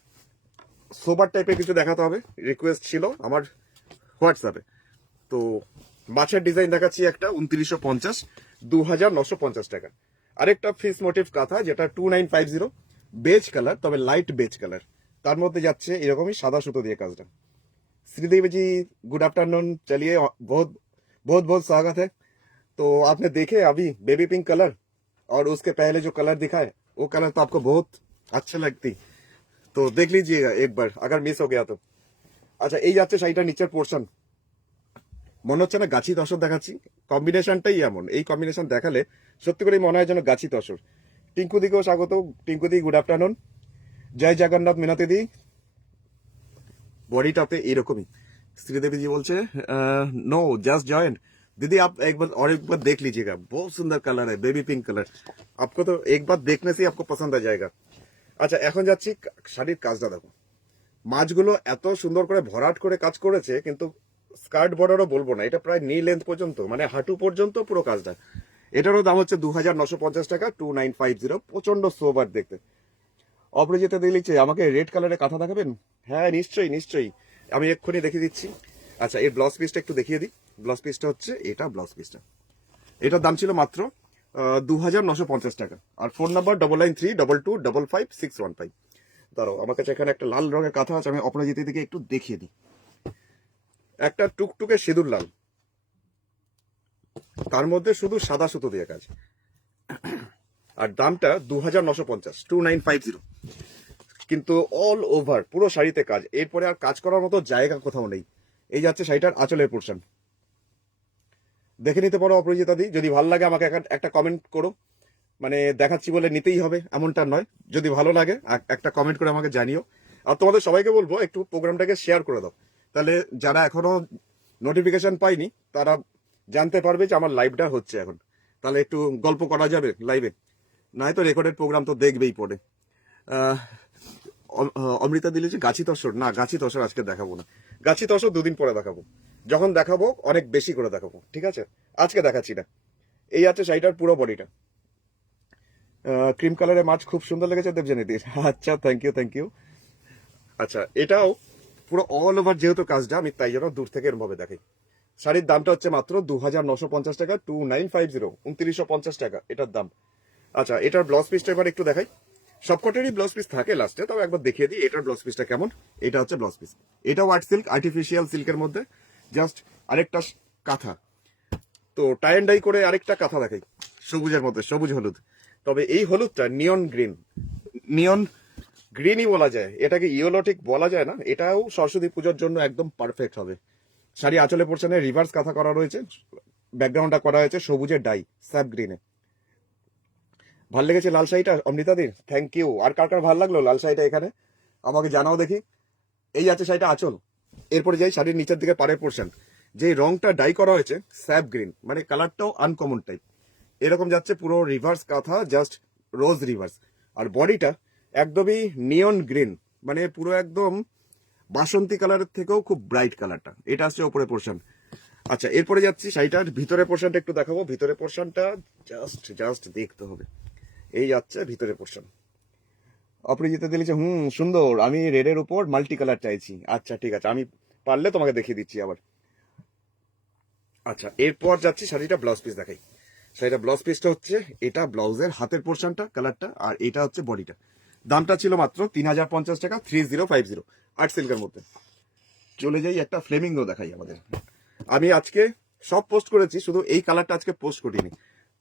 সোবার টাইপের কিছু দেখাতে হবে, রিকোয়েস্ট ছিল আমার হোয়াটসঅ্যাপে। তো মাছের ডিজাইন দেখাচ্ছি একটা 2950, 2950 টাকা। আরেকটা ফিস মোটিভ কাঁথা, যেটা 2950, বেজ কালার, তবে লাইট বেজ কালার। তার মধ্যে যাচ্ছে এরকমই সাদা সুতো দিয়ে কাজটা। श्रीदेवी जी गुड आफ्टरनून। चलिए, बहुत बहुत बहुत स्वागत है। तो आपने देखे अभी बेबी पिंक कलर, और उसके पहले जो कलर दिखा है वो कलर तो आपको बहुत अच्छा लगती, तो देख लीजिएगा एक बार अगर मिस हो गया तो। আচ্ছা, এই যাচ্ছে শাড়িটার নিচের পোর্শন। মনে হচ্ছে না গাছি তসর দেখাচ্ছি, কম্বিনেশনটাই এমন। এই কম্বিনেশন দেখালে সত্যি করে মনে হয় যেন গাছি তসর। টিঙ্কু দিকেও স্বাগত। টিঙ্কু দি গুড আফটারনুন। জয় জগন্নাথ মিনতি দি। বডিটাতে এরকমই। শ্রীদেবীজি বলছে নো জাস্ট জয়েন্ট। दीदी आप एक बार और एक बार देख लीजिएगा, बहुत सुंदर कलर है, बेबी पिंक कलर। आपको तो एक बार देखने से ही आपको पसंद आ जाएगा। আচ্ছা, এখন যাচ্ছি শাড়ির কাজটা দেখো। মাছগুলো এত সুন্দর করে ভরাট করে কাজ করেছে, কিন্তু স্কার্ট বর্ডারও বলবো না, এটা প্রায় নি লেন্থ পর্যন্ত, মানে হাঁটু পর্যন্ত পুরো কাজটা। এটারও দাম হচ্ছে 2950 টাকা, 2950। প্রচন্ড সোবার দেখতে। অপরিচিতা দিয়ে লিখছে আমাকে রেড কালারের কাঁথা দেখাবেন। হ্যাঁ, নিশ্চয়ই নিশ্চয়ই, আমি এক্ষুনি দেখিয়ে দিচ্ছি। আচ্ছা, এর ব্লাউজ পিসটা একটু দেখিয়ে দিই। ব্লাউজ পিসটা হচ্ছে এটা, ব্লাউজ পিসটা এটার দাম ছিল মাত্র 2950 টাকা। আর ফোন নাম্বার 993222555615। দাঁড়াও, আমার কাছে এখানে একটা লাল রঙের কাঁথা আছে, আমি অপরাজিতা দিকে একটু দেখিয়ে দিই। একটা টুকটুকে সিঁদুর লাল, তার মধ্যে শুধু সাদা সুতো দিয়ে কাজ, আর দামটা 2950, 2950। কিন্তু অল ওভার পুরো শাড়িতে কাজ, এরপরে আর কাজ করার মতো জায়গা কোথাও নেই। এই যাচ্ছে শাড়িটার আঁচলের পোর্শন, দেখে নিতে পারো অপরিচিতা দি। যদি ভালো লাগে আমাকে একটা কমেন্ট করো, মানে দেখাচ্ছি বলে নিতেই হবে এমনটা নয়। যদি ভালো লাগে একটা কমেন্ট করে আমাকে জানিও। আর তোমাদের সবাইকে বলবো একটু প্রোগ্রামটাকে শেয়ার করে দাও, তাহলে যারা এখনো নোটিফিকেশন পাইনি তারা জানতে পারবে যে আমার লাইভটা হচ্ছে এখন। তাহলে একটু গল্প করা যাবে লাইভে, নয়তো রেকর্ডেড প্রোগ্রাম তো দেখবেই পরে। অমৃতা দিলে যে গাছি তসর, না গাছি তসর আজকে দেখাবো না, গাছি তসর দুদিন পরে দেখাবো। যখন দেখাবো অনেক বেশি করে দেখাবো, ঠিক আছে? আজকে দেখাচ্ছি না। এই আছে শাড়িটার পুরো বডিটা। ক্রিম কালারের মাছ খুব সুন্দর লেগেছে দেবজানীদির। আচ্ছা, থ্যাংক ইউ থ্যাংক ইউ। আচ্ছা, এটাও পুরো অল ওভার যেহেতু কাজটা, আমি তাই জন্য দূর থেকে এরকম ভাবে দেখাই। শাড়ির দামটা হচ্ছে মাত্র 2950 টাকা, 2950, 2950 টাকা এটার দাম। আচ্ছা, এটার ব্লাউজ পিসটা এবার একটু দেখাই। সবকটারই ব্লাউজ পিস থাকে লাস্টে, তবে একবার দেখিয়ে দিই এটার ব্লাউজ পিসটা কেমন। এটা হচ্ছে ব্লাউজ পিস, এটা হোয়াইট সিল্ক, আর্টিফিশিয়াল সিল্কের মধ্যে জাস্ট আরেকটা কাঁথা। তো টাই অ্যান্ড ডাই করে আরেকটা কাঁথা দেখাই সবুজের মধ্যে, সবুজ হলুদ। তবে এই হলুদটা নিয়ন গ্রিন, নিয়ন গ্রিনই বলা যায়, এটাকে ইয়েলো ঠিক বলা যায় না। এটাও সরস্বতী পুজোর জন্য একদম পারফেক্ট হবে। শাড়ি আঁচলে পোর্শনে রিভার্স কাঁথা করা রয়েছে, ব্যাকগ্রাউন্ডটা করা হয়েছে সবুজের ডাই, স্যাপ গ্রিনে। ভাল লেগেছে লাল শাড়িটা অমৃতাদির? Thank you. আর কার কার ভালো লাগলো লাল শাড়িটা এখানে আমাকে জানাও দেখি। এই আছে শাড়িটা আঁচল। এরপরে যাই শাড়ির নিচের দিকে পাড়ের পোর্শন, যে রংটা ডাই করা হয়েছে স্যাপ গ্রিন, মানে কালারটাও আনকমন টাইপ। এরকম যাচ্ছে পুরো রিভার্স কাঁথা, জাস্ট রোজ রিভার্স। আর বডিটা একদমই নিয়ন গ্রিন, মানে পুরো একদম বাসন্তী কালারের থেকেও খুব ব্রাইট কালারটা। এটা আসছে ওপরে পোর্শন। আচ্ছা, এরপরে যাচ্ছি শাড়িটার ভিতরে পোর্শনটা একটু দেখাবো। ভিতরে পোর্শনটা জাস্ট দেখতে হবে। এই যাচ্ছে ভিতরে পোর্শন। অপরিচিতা দিয়েছে সুন্দর, আমি রেডের উপর মাল্টি কালার চাইছি। আচ্ছা ঠিক আছে, আমি পারলে তোমাকে দেখিয়ে দিচ্ছি আবার। আচ্ছা, এরপর যাচ্ছি শাড়িটা ব্লাউজ পিস দেখাই। শাড়িটা ব্লাউজ পিসটা হচ্ছে এটা, ব্লাউজের হাতের পোর্শনটা কালারটা, আর এটা হচ্ছে বডিটা। দামটা ছিল মাত্র 3050 টাকা, 3050, আর্ট সিল্কের মধ্যে। চলে যাই একটা ফ্লেমিঙ্গো দেখাই আমাদের। আমি আজকে সব পোস্ট করেছি, শুধু এই কালারটা আজকে পোস্ট করিনি।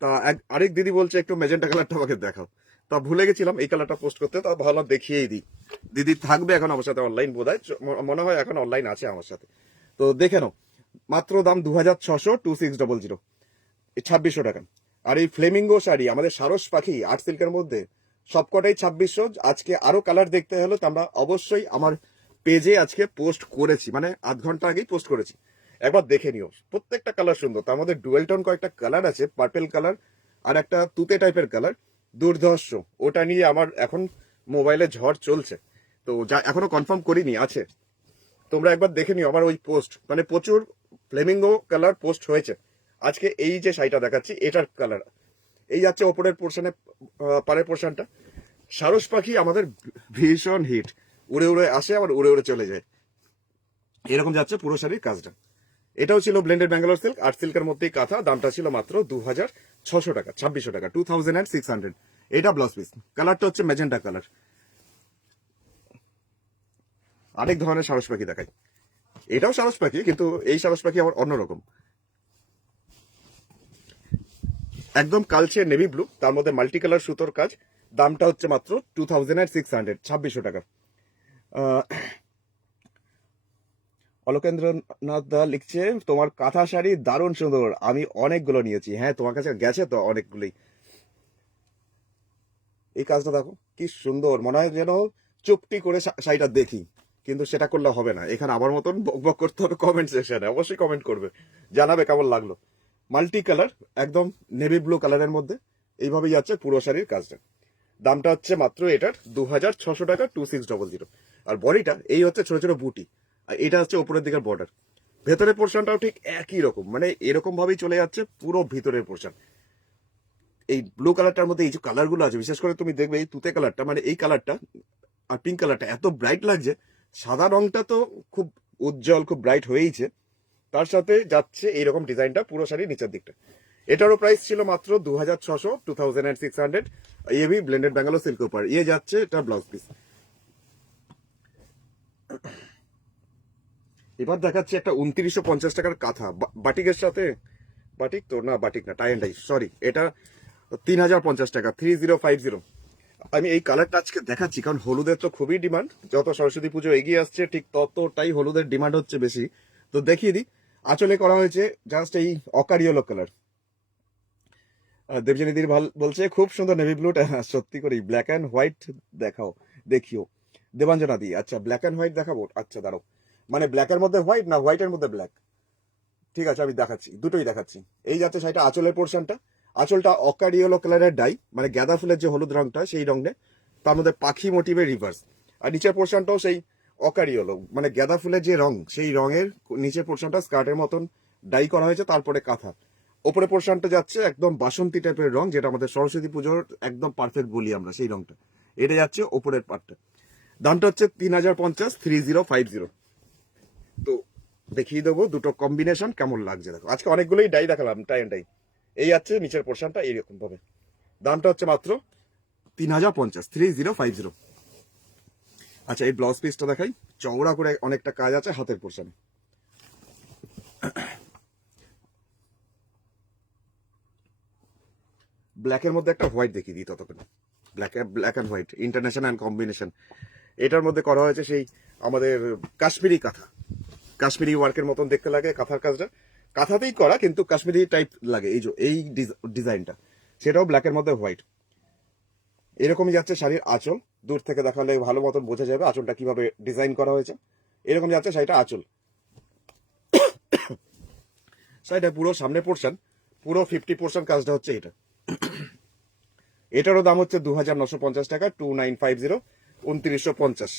তা আরেক দিদি বলছে একটু মেজেন্টা কালারটা আমাকে দেখাও, তা ভুলে গেছিলাম এই কালারটা পোস্ট করতে, তা ভালো দেখিয়েই দিই। দিদি থাকবে এখন আমার সাথে অনলাইন, বোধহয় মনে হয় এখন অনলাইন আছে আমার সাথে, তো দেখে নাও। মাত্র দাম 2600, 2600, 2600 টাকা। আর এই ফ্লেমিঙ্গো শাড়ি আমাদের সারস পাখি আর্ট সিল্কের মধ্যে সবকটাই 2600। আজকে আরো কালার দেখতে হলো তো আমরা অবশ্যই আমার পেজে আজকে পোস্ট করেছি, মানে আধ ঘন্টা আগেই পোস্ট করেছি, একবার দেখে নিও। প্রত্যেকটা কালার সুন্দর, তার মধ্যে ডুয়েল টোন কয়েকটা কালার আছে, পার্পেল কালার আর একটা তুতে টাইপের কালার, দুর্ধর্ষ। ওটা নিয়ে আমার এখন মোবাইলে ঝড় চলছে, তো যা এখনো কনফার্ম করিনি, আছে। তোমরা একবার দেখে নিও আমার ওই পোস্ট, মানে প্রচুর ফ্লেমিঙ্গো কালার পোস্ট হয়েছে। আজকে এই যে শাড়িটা দেখাচ্ছি এটার কালার এই যাচ্ছে ওপরের পোর্শনে, পাড়ের পোর্শনটা। সারস পাখি আমাদের ভীষণ হিট, উড়ে উড়ে আসে আবার উড়ে উড়ে চলে যায়, এরকম যাচ্ছে পুরো শাড়ির কাজটা। এটাও ছিল ব্লেন্ডেড ব্যাঙ্গালোর সিল্ক, আর্ট সিল্কের মধ্যেই কাঁথা। দামটা ছিল মাত্র 2600 টাকা, 2600 টাকা, 2600। এটা ব্লাউজ পিস, কালারটা হচ্ছে ম্যাজেন্টা কালার। আরেক ধরনের সারস পাখি দেখাই। এটাও সারস পাখি, কিন্তু এই সারস পাখি আবার অন্যরকম, একদম কালচে নেভি ব্লু, তার মধ্যে মাল্টি কালার সুতোর কাজ। দামটা হচ্ছে মাত্র 2600, 2600 টাকা। অলোকেন্দ্রনাথ দা লিখছে তোমার কাঁথা শাড়ি দারুণ সুন্দর, আমি অনেকগুলো নিয়েছি। হ্যাঁ, তোমার কাছে গেছে তো অনেকগুলোই। এই কাজটা দেখো কি সুন্দর, মনে হয় যেন চুপটি করে শাড়িটা দেখি, কিন্তু সেটা করলে হবে না। এখানে আমার মতন বক বক করতে হবে কমেন্ট সেকশনে, অবশ্যই কমেন্ট করবে, জানাবে কেমন লাগলো। মাল্টি কালার, একদম নেভি ব্লু কালারের মধ্যে এইভাবেই যাচ্ছে পুরো শাড়ির কাজটা। দামটা হচ্ছে মাত্র এটার 2600 টাকা, 2600। আর বডিটা এই হচ্ছে ছোট ছোট বুটি, আর এটা হচ্ছে উপরের দিকের বর্ডার। ভেতরের পোর্শনটাও ঠিক একই রকম, মানে এরকম ভাবেই চলে যাচ্ছে পুরো ভিতরের পোর্শন। এই ব্লু কালারটার মধ্যে এই যে কালার গুলো আছে, বিশেষ করে তুমি দেখবে এই তুতে কালারটা, মানে এই কালারটা আর পিঙ্ক কালারটা এত ব্রাইট লাগছে। সাদা রংটা তো খুব উজ্জ্বল, খুব ব্রাইট হয়েইছে, তার সাথে যাচ্ছে এইরকম ডিজাইনটা পুরো শাড়ির নিচের দিকটা। এটারও প্রাইস ছিল মাত্র 2600, 2600। এবি ব্লেন্ডেড ব্যাঙ্গালোর সিল্ক উপর ইয়ে যাচ্ছে এটা ব্লাউজ পিস। এবার দেখাচ্ছি একটা 2950 টাকার কাঁথা বাটিকের সাথে, বাটিক তো না, বাটিক না, টাই অ্যান্ড ডাই, সরি, এটা 3050 টাকা, 3050। আমি এই কালারটা আজকে দেখাচ্ছি কারণ হলুদের তো খুবই ডিমান্ড, যত সরস্বতী পুজো এগিয়ে আসছে ঠিক ততটাই হলুদের ডিমান্ড হচ্ছে বেশি। তো দেখিয়ে দিই, আঁচলে করা হয়েছে জাস্ট এই অকার ইয়েলো কালার। দেবজানীদির বলছে খুব সুন্দর নেভি ব্লুটা, সত্যি করেই ব্ল্যাক অ্যান্ড হোয়াইট দেখাও, দেখিও। দেবাঞ্জনা দি, আচ্ছা ব্ল্যাক অ্যান্ড হোয়াইট দেখাবো, আচ্ছা দাঁড়াও, মানে ব্ল্যাকের মধ্যে হোয়াইট না হোয়াইটের মধ্যে ব্ল্যাক? ঠিক আছে আমি দেখাচ্ছি, দুটোই দেখাচ্ছি। এই যাচ্ছে সেটা আঁচলের পোর্শনটা, আঁচলটা অকার ইয়েলো কালারের ডাই, মানে গাঁদা ফুলের যে হলুদ রংটা সেই রঙে, তার মধ্যে পাখি মোটিভের রিভার্স। আর নিচের পোর্শনটাও সেই অকার ইয়েলো, মানে গাঁদা ফুলের যে রং সেই রঙের নিচের পোর্শনটা স্কার্টের মতন ডাই করা হয়েছে, তারপরে কাঁথা। ওপরে পোর্শনটা যাচ্ছে একদম বাসন্তী টাইপের রং, যেটা আমাদের সরস্বতী পুজোর একদম পারফেক্ট বলি আমরা, সেই রংটা। এটা যাচ্ছে ওপরের পার্টটা। দামটা হচ্ছে 3050, 3050। তো দেখিয়ে দেবো দুটো কম্বিনেশন কেমন লাগছে, দেখো আজকে অনেকগুলোই ডাই দেখালাম, টাই অ্যান্ড ডাই। এই যাচ্ছে নিচের পোর্শনটা এইরকম ভাবে। দামটা হচ্ছে মাত্র 3050, 3050। আচ্ছা এই ব্লাউজ পিসটা দেখাই, চওড়া করে অনেকটা কাজ আছে হাতের পোর্শনে। ব্ল্যাকের মধ্যে একটা হোয়াইট দেখিয়ে দিই ততক্ষণ। Black and white international combination. এটার মধ্যে করা হয়েছে সেই আমাদের কাশ্মীরি কাঁথা, কাশ্মীরি ওয়ার্কের মতন দেখতে লাগে কাঁথার কাজটা, কাঁথাতেই করা কিন্তু কাশ্মীরি টাইপ লাগে। এই যে এই ডিজাইনটা, সেটাও ব্ল্যাকের মধ্যে হোয়াইট। এরকমই যাচ্ছে শাড়ির আঁচল, দূর থেকে দেখালে ভালো মতন বোঝা যাবে আঁচলটা কিভাবে ডিজাইন করা হয়েছে। এরকম যাচ্ছে শাড়িটা আঁচল। শাড়িটা পুরো সামনে পোর্শন, পুরো 50% কাজটা হচ্ছে এটা। এটারও দাম হচ্ছে 2950 টাকা, 2950, 2950।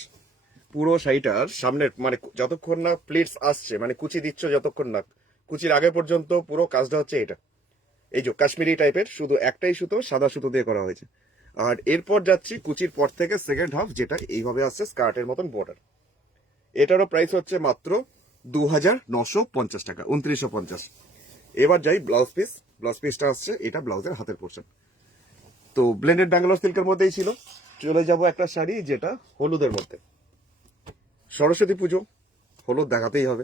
পুরো শাড়িটার সামনের মানে যতক্ষণ না প্লিটস আসছে, মানে কুচি দিচ্ছ যতক্ষণ না, কুচির আগে পর্যন্ত পুরো কাজটা হচ্ছে এটা। এই যে কাশ্মীরি টাইপের, শুধু একটাই সুতো, সাদা সুতো দিয়ে করা হয়েছে। আর এরপর যাচ্ছি কুচির পর থেকে সেকেন্ড হাফ, যেটা এইভাবে আসছে স্কার্টের মতন বর্ডার। এটারও প্রাইস হচ্ছে মাত্র 2950 টাকা, 2950। এবার যাই ব্লাউজ পিস। ব্লাউজ পিসটা আসছে এটা ব্লাউজের হাতের পোর্শন। তো ব্লেন্ডেড ব্যাঙ্গালোর সিল্কের মধ্যেই ছিল। চলে যাব একটা শাড়ি যেটা হলুদের মধ্যে। সরস্বতী পুজো, হলুদ দেখাতেই হবে,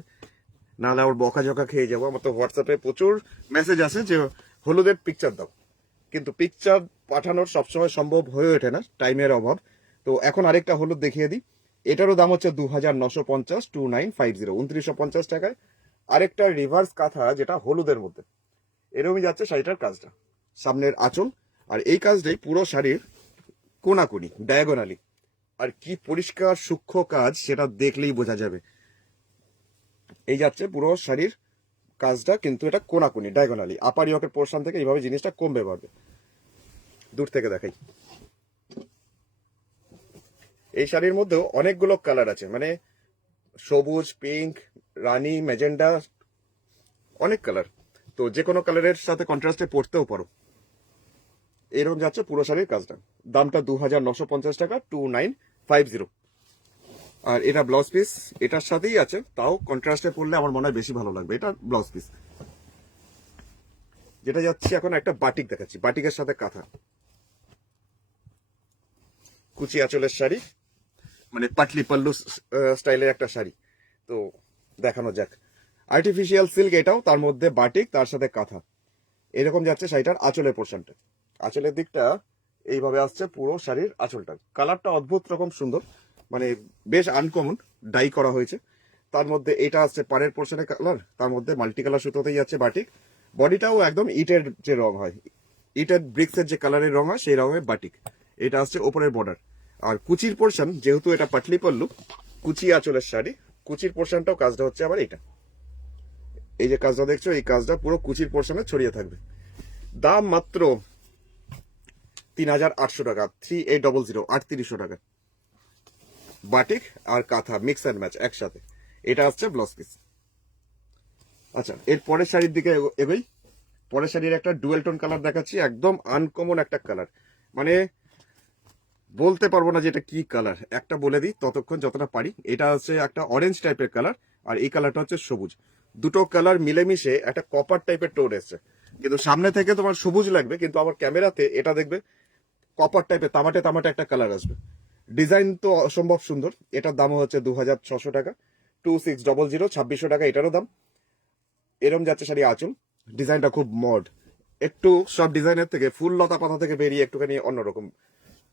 নাহলে আবার বকাঝকা খেয়ে যাবো। আমার তো হোয়াটসঅ্যাপে প্রচুর মেসেজ আসে যে হলুদের পিকচার দাও, কিন্তু পিকচার পাঠানোর সবসময় সম্ভব হয়ে ওঠে না, টাইমের অভাব। তো এখন আরেকটা হলুদ দেখিয়ে দিই। এটারও দাম হচ্ছে 2950, 2950, 2950 টাকায়। আরেকটা রিভার্স কাঁথা যেটা হলুদের মধ্যে, এরকমই যাচ্ছে শাড়িটার কাজটা, সামনের আঁচল। আর এই কাজটাই পুরো শাড়ির কোনাকুনি ডায়াগোনালি, আর কি পরিষ্কার সূক্ষ্ম কাজ সেটা দেখলেই বোঝা যাবে। এই যাচ্ছে পুরো শাড়ির কাজটা, কিন্তু এটা কোনাকুনি ডায়াগোনালি, আপার ইয়কের পোর্শন থেকে এইভাবে জিনিসটা কমবে বাড়বে। দূর থেকে দেখাই, এই শাড়ির মধ্যেও অনেকগুলো কালার আছে, মানে সবুজ, পিঙ্ক, রানী, ম্যাজেন্ডা, অনেক কালার। তো যে কোনো কালারের সাথে কন্ট্রাস্টে পরতেও পারো। এরকম যাচ্ছে পুরো শাড়ির কাজটা। দামটা 2950 টাকা, 2950। আর এটা ব্লাউজ পিস এটার সাথেই আছে, তাও কন্ট্রাস্টে পরলে আমার মনে হয় বেশি ভালো লাগবে। এটা ব্লাউজ পিস। যেটা যাচ্ছে এখন একটা বাটিক দেখাচ্ছি, বাটিকের সাথে কাঁথা, কুচি আঁচলের শাড়ি, মানে পাটলি পাল্লু স্টাইলের একটা শাড়ি। তো দেখানো যাক। আর্টিফিশিয়াল সিল্ক এটাও, তার মধ্যে বাটিক, তার সাথে কাঁথা। এরকম যাচ্ছে শাড়িটার আঁচলের পোর্শনটা। আঁচলের দিকটা এইভাবে আসছে পুরো শাড়ির আঁচলটা। কালারটা অদ্ভুত রকম সুন্দর, মানে বেশ আনকমন ডাই করা হয়েছে। তার মধ্যে এটা আসছে পাড়ের পোর্শনের কালার, তার মধ্যে মাল্টি কালার সুতোতেই যাচ্ছে বাটিক। বডিটাও একদম ইটের যে রং হয়, ইটের ব্রিক্সের যে কালারের রং হয় সেই রঙের বাটিক। এটা আসছে ওপরের বর্ডার। আর কুচির পোর্শন, যেহেতু এটা পাটলি পল্লু, কুচি আঁচলের শাড়ি, কুচির পোর্শনটাও কাজটা হচ্ছে আবার এটা। এই যে কাজটা দেখছো, এই কাজটা পুরো কুচির পোর্শনে ছড়িয়ে থাকবে। দাম মাত্র 3800 টাকা, 3800, 3800 টাকা। বাটিক আর কাঁথা মিক্স অ্যান্ড ম্যাচ একসাথে, এটা হচ্ছে ব্লাউজ পিস। আচ্ছা, এর পরের শাড়ির দিকে এগোই। পরের শাড়ির একটা ডুয়েল টোন কালার দেখাচ্ছি, একদম আনকমন একটা কালার, মানে বলতে পারবো না যে এটা কি কালার, একটা বলে দিই ততক্ষণ যতটা পারি। এটা হচ্ছে একটা অরেঞ্জ টাইপের কালার, আর এই কালারটা হচ্ছে সবুজ। দুটো কালার মিলেমিশে একটা কপার টাইপের টোন এসছে, কিন্তু সামনে থেকে তোমার সবুজ লাগবে, কিন্তু আমার ক্যামেরাতে এটা দেখবে কপার টাইপের তামাটে তামাটে একটা কালার আসবে। ডিজাইন তো অসম্ভব সুন্দর। এটার দাম হচ্ছে 2600 টাকা, 2600, 2600 টাকা এটারও দাম। এরম যাচ্ছে শাড়ি আঁচল, ডিজাইনটা খুব মড, একটু সব ডিজাইনের থেকে ফুল লতা পাতা থেকে বেরিয়ে একটুখানি অন্যরকম।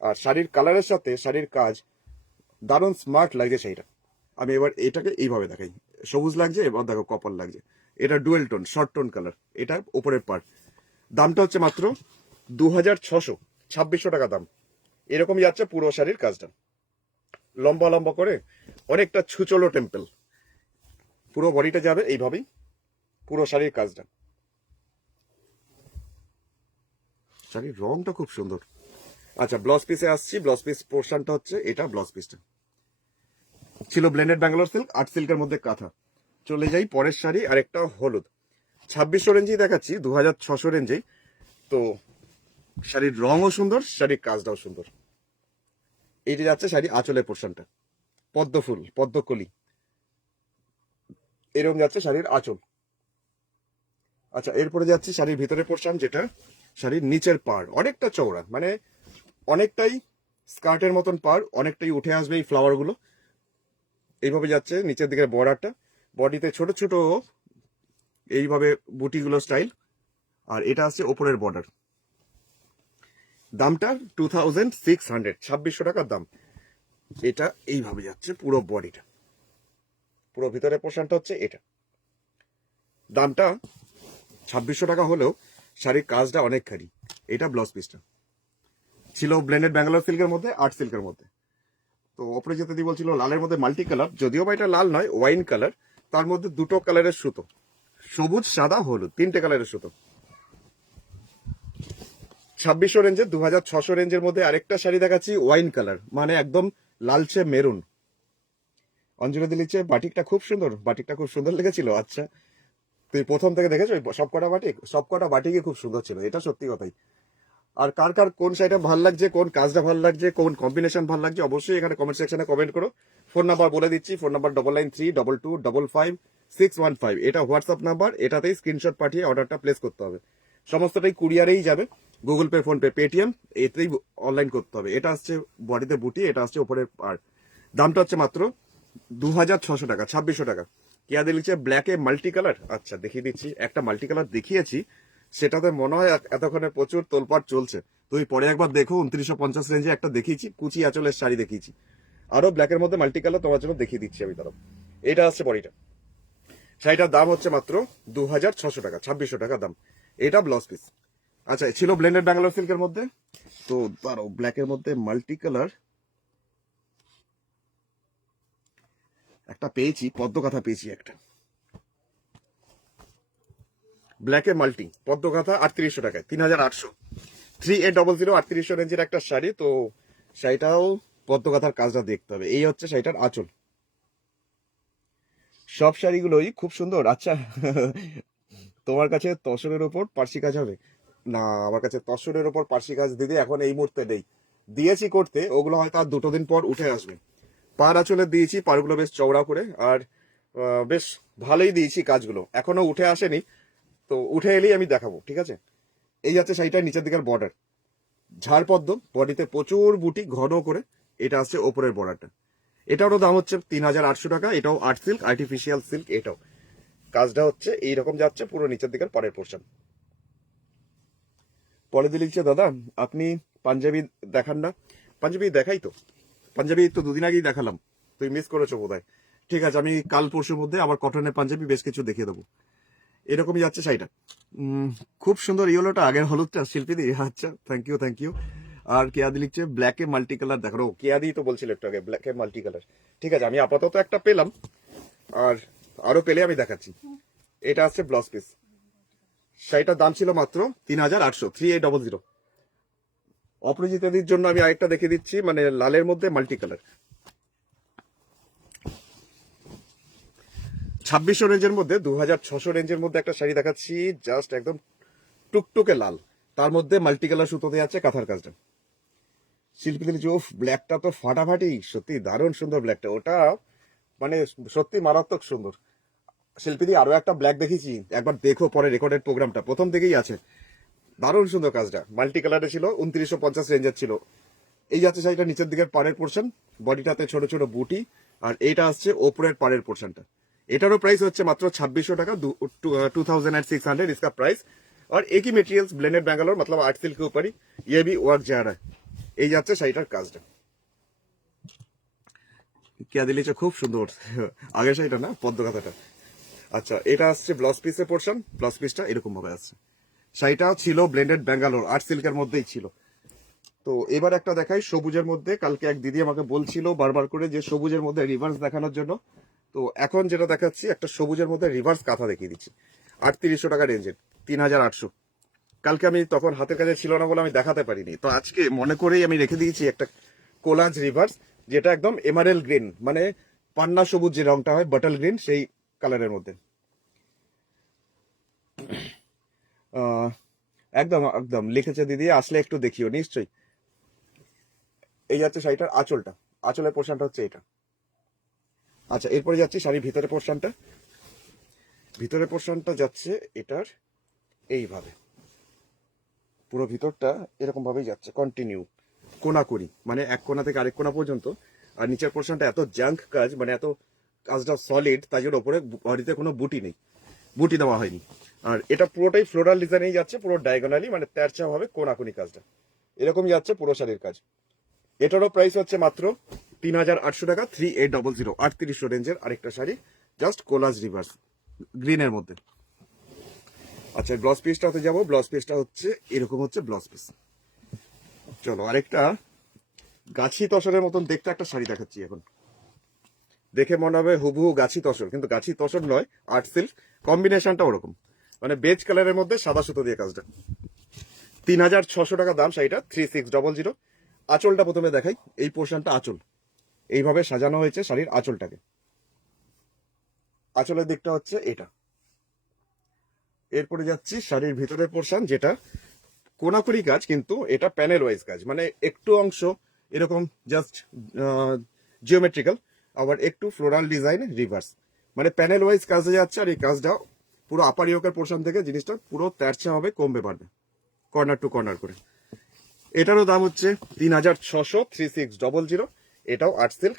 আর শাড়ির কালারের সাথে শাড়ির কাজ দারুণ স্মার্ট লাগছে শাড়িটা। আমি এবার এটাকে এইভাবে দেখাই, সবুজ লাগছে, এবার দেখো কপার লাগছে। এটা dual tone short tone colour, এটা উপরের পার্ট। দামটা হচ্ছে মাত্র 2600, 2600 টাকা দাম। এরকমই যাচ্ছে পুরো শাড়ির কাজটা, লম্বা লম্বা করে অনেকটা ছুচলো টেম্পল, পুরো বডিটা যাবে এইভাবেই পুরো শাড়ির কাজটা। শাড়ির রংটা খুব সুন্দর। আচ্ছা, ব্লাউজ পিসে আসছি। ব্লাউজ পিস পোর্শনটা হচ্ছে এটা, ব্লাউজ পিসটা ছিল ব্লেন্ডেড ব্যাঙ্গালোর সিল্ক, আর্ট সিল্কের মধ্যে কাঁথা। চলে যাই পরের শাড়ি, আরেকটা হলুদ। 2600 রেঞ্জেই দেখাচ্ছি, 2600 রেঞ্জেই। তো শাড়ির রঙও সুন্দর, শাড়ির কাজটাও সুন্দর। এইটা যাচ্ছে শাড়ি আঁচলের পোর্শনটা, পদ্ম ফুল পদ্মকলি এরকম যাচ্ছে শাড়ির আঁচল। আচ্ছা, এরপরে যাচ্ছে শাড়ির ভিতরের পোর্শন, যেটা শাড়ির নিচের পাড় অনেকটা চওড়া, মানে অনেকটাই স্কার্টের মতন পাড়, অনেকটাই উঠে আসবে এই ফ্লাওয়ার গুলো। এইভাবে যাচ্ছে নিচের দিকের বর্ডারটা, বডিতে ছোট ছোট এইভাবে বুটিগুলো স্টাইল, আর এটা আছে ওপরের বর্ডার। দামটা 2600, 2600 টাকার দাম। এটা এইভাবে যাচ্ছে পুরো বডিটা, পুরো ভিতরের পোর্শনটা হচ্ছে এটা। দামটা 2600 টাকা হলেও শাড়ির কাজটা অনেকখানি। এটা ব্লাউজ পিসটা ছিল ব্লেন্ডেড ব্যাঙ্গালোর সিল্কের মধ্যে, আর্ট সিল্কের মধ্যে। তো অপরে যেতে দিয়ে বলছিল লালের মধ্যে মাল্টি কালার, যদিও বা এটা লাল নয়, ওয়াইন কালার। তার মধ্যে দুটো কালারের সুতো, সবুজ সাদা হলুদ, তিনটে কালারের সুতো। 2600 রেঞ্জে, 2600 রেঞ্জের মধ্যে আরেকটা শাড়ি দেখাচ্ছি, ওয়াইন কালার, মানে একদম লালচে মেরুন। অঞ্জলি দিলিছে বাটিকটা খুব সুন্দর, বাটিকটা খুব সুন্দর লেগেছিল। আচ্ছা, তুই প্রথম থেকে দেখেছো সবকটা বাটিক? সবকটা বাটিকই খুব সুন্দর ছিল, এটা সত্যি কথাই। আর কার কার কোন শাড়িটা ভালো লাগছে, কোন কাজটা ভালো লাগছে, কোন কম্বিনেশন ভালো লাগছে, অবশ্যই এখানে কমেন্ট সেকশনে কমেন্ট করো। ফোন নাম্বার বলে দিচ্ছি, ফোন নাম্বার 9932255615। এটা হোয়াটসঅ্যাপ নাম্বার, এটাতেই স্ক্রিনশট পাঠিয়ে অর্ডারটা প্লেস করতে হবে। সমস্তটাই কুরিয়ারেই যাবে, Google pay, phone pay, Paytm, এতেই অনলাইন করতে হবে। এটা আসছে বডিতে বুটি, এটা আসছে উপরের পার্ট। দামটা হচ্ছে মাত্র 2600 টাকা, 2600 টাকা। কেয়া দিচ্ছে ব্ল্যাকে মাল্টি কালার। আচ্ছা, দেখিয়ে দিচ্ছি, একটা মাল্টি কালার দেখিয়েছি, সেটাতে মনে হয় এতক্ষণে প্রচুর তোলপাড় চলছে। তুমি পরে একবার দেখো, 2950 রেঞ্জে একটা দেখিয়েছি, কুচি আঁচলের শাড়ি দেখিয়েছি। আরো ব্ল্যাকের মধ্যে মাল্টি কালার তোমার জন্য দেখিয়ে দিচ্ছি আমি। তারও এটা আসছে বডিটা। শাড়িটার দাম হচ্ছে মাত্র 2600 টাকা, 2600 টাকা দাম। এটা ব্লাউজ পিস। আচ্ছা, ছিল ব্লেন্ডেড ব্যাঙ্গালোর সিল্কের মধ্যে। তো তারও ব্ল্যাকের মধ্যে মাল্টি কালার একটা পেয়েছি, পদ্ম কাঁথা পেয়েছি একটা, ব্ল্যাকে মাল্টি পদ্ম কাঁথা 3800 টাকায়, 3800, 3800, 3800 রেঞ্জের একটা শাড়ি। তো শাড়িটাও পদ্ম কাঁথার কাজটা দেখতে হবে। এই হচ্ছে শাড়িটার আঁচল। সব শাড়িগুলোই খুব সুন্দর। আচ্ছা, তোমার কাছে তসরের ওপর পার্সি কাজ হবে না? আমার কাছে তসরের ওপর পার্সি কাজ দিদি এখন এই মুহূর্তে নেই, দিয়েছি করতে, ওগুলো হয়তো আর 2 দিন পর উঠে আসবে। পাড় আঁচলে দিয়েছি, পাড়গুলো বেশ চওড়া করে, আর বেশ ভালোই দিয়েছি কাজগুলো, এখনো উঠে আসেনি। তো উঠে এলেই আমি দেখাবো, ঠিক আছে? এই যাচ্ছে শাড়িটার নিচের দিকের বর্ডার, ঝাড় পদ্ম, বডিতে প্রচুর বুটি ঘন করে। এটা আসছে ওপরের বর্ডারটা। এটারও দাম হচ্ছে 3800 টাকা। এটাও আর্ট সিল্ক, আর্টিফিশিয়াল সিল্ক। এটাও কাজটা হচ্ছে এইরকম যাচ্ছে পুরো নিচের দিকের পাড়ের পোর্শন। পরে দিয়ে লিখছে, দাদা আপনি পাঞ্জাবি দেখান না? পাঞ্জাবি দেখাই তো, পাঞ্জাবি তো 2 দিন আগেই দেখালাম, তুই মিস করেছো বোধহয়। ঠিক আছে, আমি কাল পরশুর মধ্যে আবার কটনের পাঞ্জাবি বেশ কিছু দেখিয়ে দেবো। এরকমই যাচ্ছে শাড়িটা। খুব সুন্দর ইয়েলোটা, আগের হলুদটা শিল্পী দি। আচ্ছা, থ্যাংক ইউ, থ্যাংক ইউ। আর কেয়াদি লিখছে ব্ল্যাকে মাল্টি কালার দেখো। কেয়াদি তো বলছিল একটু আগে ব্ল্যাকে মাল্টি কালার। ঠিক আছে, আমি আপাতত একটা পেলাম, আর আরো পেলে আমি দেখাচ্ছি। এটা আছে ব্লাউজ পিস। শাড়িটার দাম ছিল মাত্র 3800, 3800। অপরিচিতদের জন্য আমি আরেকটা দেখে দিচ্ছি, মানে লালের মধ্যে মাল্টি কালার। 2600 রেঞ্জের মধ্যে, 2600 রেঞ্জের মধ্যে একটা শাড়ি দেখাচ্ছি, জাস্ট একদম টুকটুকে লাল, তার মধ্যে মাল্টি কালার সুতো দিয়ে আছে কাঁথার কাজটা। শিল্পীদের যে ব্ল্যাকটা তো ফাটাফাটি, সত্যি দারুণ সুন্দর ব্ল্যাকটা, ওটা মানে সত্যি মারাত্মক সুন্দর। শিল্পীদি আরো একটা ব্ল্যাক দেখেছি, একবার দেখো পরে রেকর্ডেড প্রোগ্রামটা, প্রথম থেকেই আছে, দারুণ সুন্দর কাজটা। মাল্টি কালারে ছিল, 2950 রেঞ্জের ছিল। এই যাচ্ছে শাড়িটা নিচের দিকের পাড়ের পোর্শন, বডিটাতে ছোট ছোট বুটি, আর এইটা আসছে ওপরের পাড়ের পোর্শনটা। এটারও প্রাইস হচ্ছে মাত্র 2600 টাকা, 2600 इसका प्राइस। और एक ही मेटेरियल्स ब्लेंडेड बैंगलोर, मतलब आर्ट सिल्क के ऊपर ही ये भी वर्क जा रहा है। এই যাচ্ছে শাড়িটার কাজটা, কেয়া দিলিছে খুব সুন্দর। আগে শাড়িটা না, পদ্ম কাঁথাটা। আচ্ছা, এটা আসছে ব্লাউজ পিসের পোর্শন, ব্লাউজ পিসটা এরকম ভাবে আসছে। শাড়িটা ছিল ব্লেন্ডেড ব্যাঙ্গালোর আর্ট সিল্কের মধ্যেই ছিল। তো এবার একটা দেখাই সবুজের মধ্যে। কালকে এক দিদি আমাকে বলছিল বারবার করে যে সবুজের মধ্যে রিভার্স দেখানোর জন্য, তো এখন যেটা দেখাচ্ছি একটা সবুজের মধ্যে রিভার্স কাঁথা দেখিয়ে দিচ্ছি, 3800 টাকা রেঞ্জের, 3800। কালকে আমি তখন হাতের কাছে ছিল না বলে আমি দেখাতে পারিনি, তো আজকে মনে করেই আমি রেখে দিয়েছি একটা কোলাজ রিভার্স, যেটা একদম এমারেল গ্রিন, মানে পান্না সবুজ যে রংটা হয়, বাটল গ্রিন, সেই কালারের মধ্যে। আহ, একদম একদম লিখেছে দিদি, আসলে একটু দেখিও নিশ্চয়ই। এই যাচ্ছে শাড়িটার আঁচলটা, আঁচলের পোর্শনটা হচ্ছে এটা। আচ্ছা, এরপরে যাচ্ছি শাড়ির ভিতরের পোর্শনটা। ভিতরের পোর্শনটা যাচ্ছে এটার এইভাবে, পুরো ভিতরটা এরকম ভাবেই যাচ্ছে কন্টিনিউ, কোনাকুনি, মানে এক কোনা থেকে আরেক কোনা পর্যন্ত। আর নিচের পোর্শনটা এত জাঙ্ক কাজ, মানে এত কাজটা সলিড, তাই জন্য ওপরে বডিতে কোনো বুটি নেই, বুটি দেওয়া হয়নি। আর এটা পুরোটাই ফ্লোরাল ডিজাইনেই যাচ্ছে, পুরো ডায়াগোনালি, মানে তেরচা ভাবে কোনাকুনি কাজটা এরকমই যাচ্ছে পুরো শাড়ির কাজ। এটারও প্রাইস হচ্ছে মাত্র 3800 টাকা, 3800। 3800 রেঞ্জের আরেকটা শাড়ি, জাস্ট কোলাজ রিভার্স গ্রিনের মধ্যে। আচ্ছা, ব্লাউজ পিসটাতে যাবো। ব্লাউজ পিসটা হচ্ছে এরকম, হচ্ছে ব্লাউজ পিস। চলো আরেকটা গাছি তসরের মতন দেখতে একটা শাড়ি দেখাচ্ছি এখন। দেখে মনে হবে হুবহু গাছি তসর, কিন্তু গাছি তসর নয়, আর্ট সিল্ক। কম্বিনেশনটা ওরকম, মানে বেজ কালারের মধ্যে সাদা সুতো দিয়ে কাজটা। 3600 টাকা দাম শাড়িটা, 3600। আঁচলটা প্রথমে দেখাই, এই পোর্শনটা আঁচল, এইভাবে সাজানো হয়েছে শাড়ির আঁচলটাকে। আঁচলের দিকটা হচ্ছে এটা। এরপরে যাচ্ছি শাড়ির ভিতরের পোর্শন, যেটা কোনাকুনি কাজ, কিন্তু এটা প্যানেল ওয়াইজ কাজ, মানে একটু অংশ এরকম জাস্ট জিওমেট্রিক্যাল, আবার একটু ফ্লোরাল ডিজাইন রিভার্স, মানে প্যানেল ওয়াইজ কাজে যাচ্ছে। আর এই কাজটা পুরো আপার ইয়োকের পোর্শন থেকে জিনিসটা পুরো তেরচা হবে, কমবে বাড়বে, কর্নার টু কর্নার করে। এটারও দাম হচ্ছে 3600, 3600। এটাও আর্ট সিল্ক,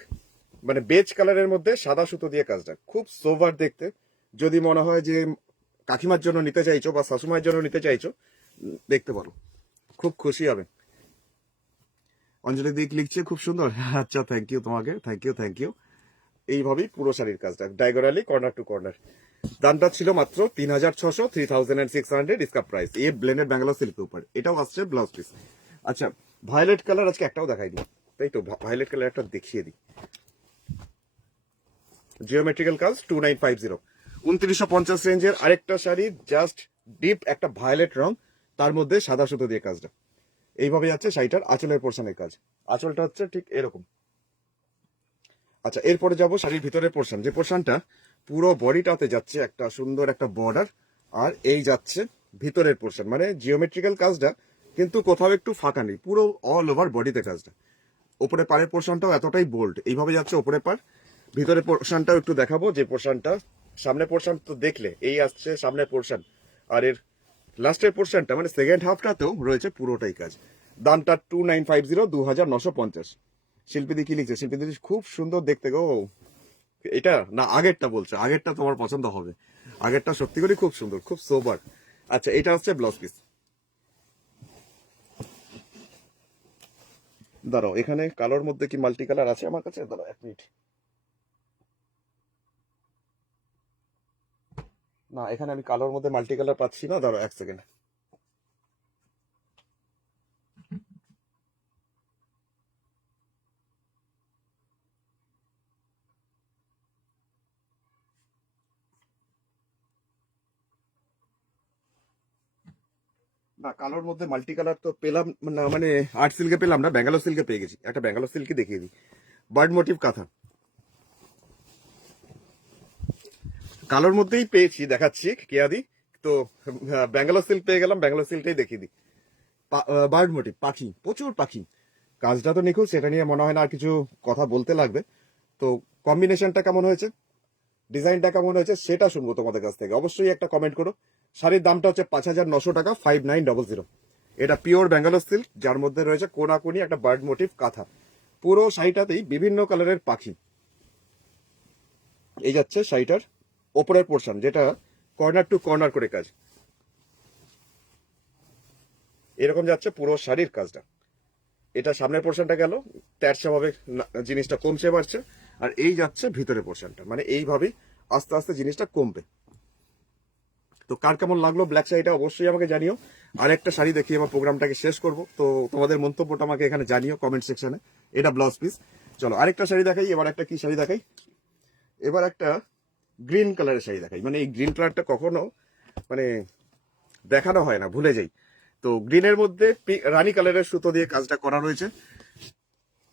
মানে বেজ কালারের মধ্যে সাদা সুতো দিয়ে কাজটা, খুব সোভার দেখতে। যদি মনে হয় যে কাকিমার জন্য নিতে চাইছো বা শাশুমায়ের জন্য নিতে চাইছো, দেখতে পারো, খুব খুশি হবে। অঞ্জলি দিক লিখছে খুব সুন্দর। আচ্ছা, থ্যাংক ইউ তোমাকে, থ্যাংক ইউ থ্যাংক ইউ। এইভাবেই পুরো শাড়ির কাজটা ডায়াগোনালি কর্নার টু কর্নার। দামটা ছিল মাত্র 3600, 3600 इसका प्राइस। ये ब्लेंडेड बैंगलोर सिल्क के ऊपर। এটাও আসছে ব্লাউজ পিস। আচ্ছা, ভায়োলেট কালার আজকে একটাও দেখাইনি, তাই তো ভায়োলেট কালার একটা দেখিয়ে দিই। জিওমেট্রিক্যাল কাজ, 2950। 2950 রেঞ্জের আরেকটা শাড়ি, জাস্ট ডিপ একটা ভায়োলেট রং, তার মধ্যে সাদা সুতো দিয়ে কাজটা। এইভাবে যাচ্ছে শাড়িটার আঁচলের পোর্শনের কাজ। আঁচলটা হচ্ছে ঠিক এরকম। আচ্ছা, এরপরে যাব শাড়ির ভিতরের পোর্শন, যে পোর্শনটা পুরো বডিটাতে যাচ্ছে একটা সুন্দর একটা বর্ডার, আর এই যাচ্ছে ভিতরের পোর্শন, মানে জিওমেট্রিক্যাল কাজটা, কিন্তু কোথাও একটু ফাঁকা নেই, পুরো অল ওভার বডিতে কাজটা। ওপরে পাড়ের পোর্শনটাও এতটাই বোল্ড, এইভাবে যাচ্ছে ওপরে পাড়। ভিতরের পোর্শনটাও একটু দেখাবো, যে পোর্শনটা সামনে পোর্শন তো দেখলে এই আসছে সামনের পোর্শন, আর এর লাস্টের পোর্শনটা মানে সেকেন্ড হাফটাতেও রয়েছে পুরোটাই কাজ। দামটা 2950, 2950। শিল্পীদি কি লিখছে? শিল্পীদি খুব সুন্দর দেখতে গো। এটা না আগেরটা বলছে, আগেরটা তোমার পছন্দ হবে, আগেরটা সত্যি করে খুব সুন্দর, খুব সোবার। আচ্ছা, এটা হচ্ছে ব্লাউজ পিস। দাঁড়াও, এখানে কালোর মধ্যে কি মাল্টি কালার আছে আমার কাছে? দাঁড়াও 1 মিনিট। না, এখানে আমি কালোর মধ্যে মাল্টি কালার পাচ্ছি না, দাঁড়াও 1 সেকেন্ড। না, কালোর মধ্যে মাল্টি কালার তো পেলাম না, মানে আর্ট সিল্কে পেলাম না, ব্যাঙ্গালোর সিল্কে পেয়ে গেছি। একটা ব্যাঙ্গালোর সিল্কে দেখিয়ে দিই, বার্ড মোটিভ কাঁথা। কালোর মধ্যেই পেয়েছি, দেখাচ্ছি কেয়াদি। তো ব্যাঙ্গালোর সিল্ক পেয়ে গেলাম, ব্যাঙ্গালোর সিল্কটাই দেখিয়ে দিই। বার্ড মোটিভ, পাখি, প্রচুর পাখি। কাজটা তো নিখুঁত, সেটা নিয়ে মনে হয় না আর কিছু কথা বলতে লাগবে। তো কম্বিনেশনটা কেমন হয়েছে, ডিজাইনটা কেমন হয়েছে সেটা শুনবো তোমাদের কাছ থেকে। অবশ্যই একটা কমেন্ট করো। শাড়ির দামটা হচ্ছে 5,900 টাকা, 5900। এটা পিওর ব্যাঙ্গালোর সিল্ক, যার মধ্যে রয়েছে কোনাকুনি একটা বার্ড মোটিভ কাঁথা। পুরো শাড়িটাতেই বিভিন্ন কালারের পাখি। এই যাচ্ছে শাড়িটার ওপরের পোর্শন, যেটা কর্নার টু কর্নার করে কাজ, এরকম যাচ্ছে পুরো শাড়ির কাজটা। এটা সামনের পোর্শনটা গেল, তেরছা ভাবে জিনিসটা কমছে বাড়ছে। আর এই যাচ্ছে ভিতরের পোর্শনটা, মানে এইভাবেই আস্তে আস্তে জিনিসটা কমবে। তো কার কেমন লাগলো ব্ল্যাক শাড়িটা অবশ্যই আমাকে জানিও। আরেকটা শাড়ি দেখিয়ে আমার প্রোগ্রামটাকে শেষ করব। তো তোমাদের মন্তব্যটা আমাকে এখানে জানিও কমেন্ট সেকশনে। এটা ব্লাউজ পিস। চলো আরেকটা শাড়ি দেখাই। এবার একটা কি শাড়ি দেখাই, এবার একটা গ্রিন কালারের শাড়ি দেখাই। মানে এই গ্রিন কালারটা কখনো মানে দেখানো হয় না, ভুলে যাই। তো গ্রিনের মধ্যে রানী কালারের সুতো দিয়ে কাজটা করা রয়েছে।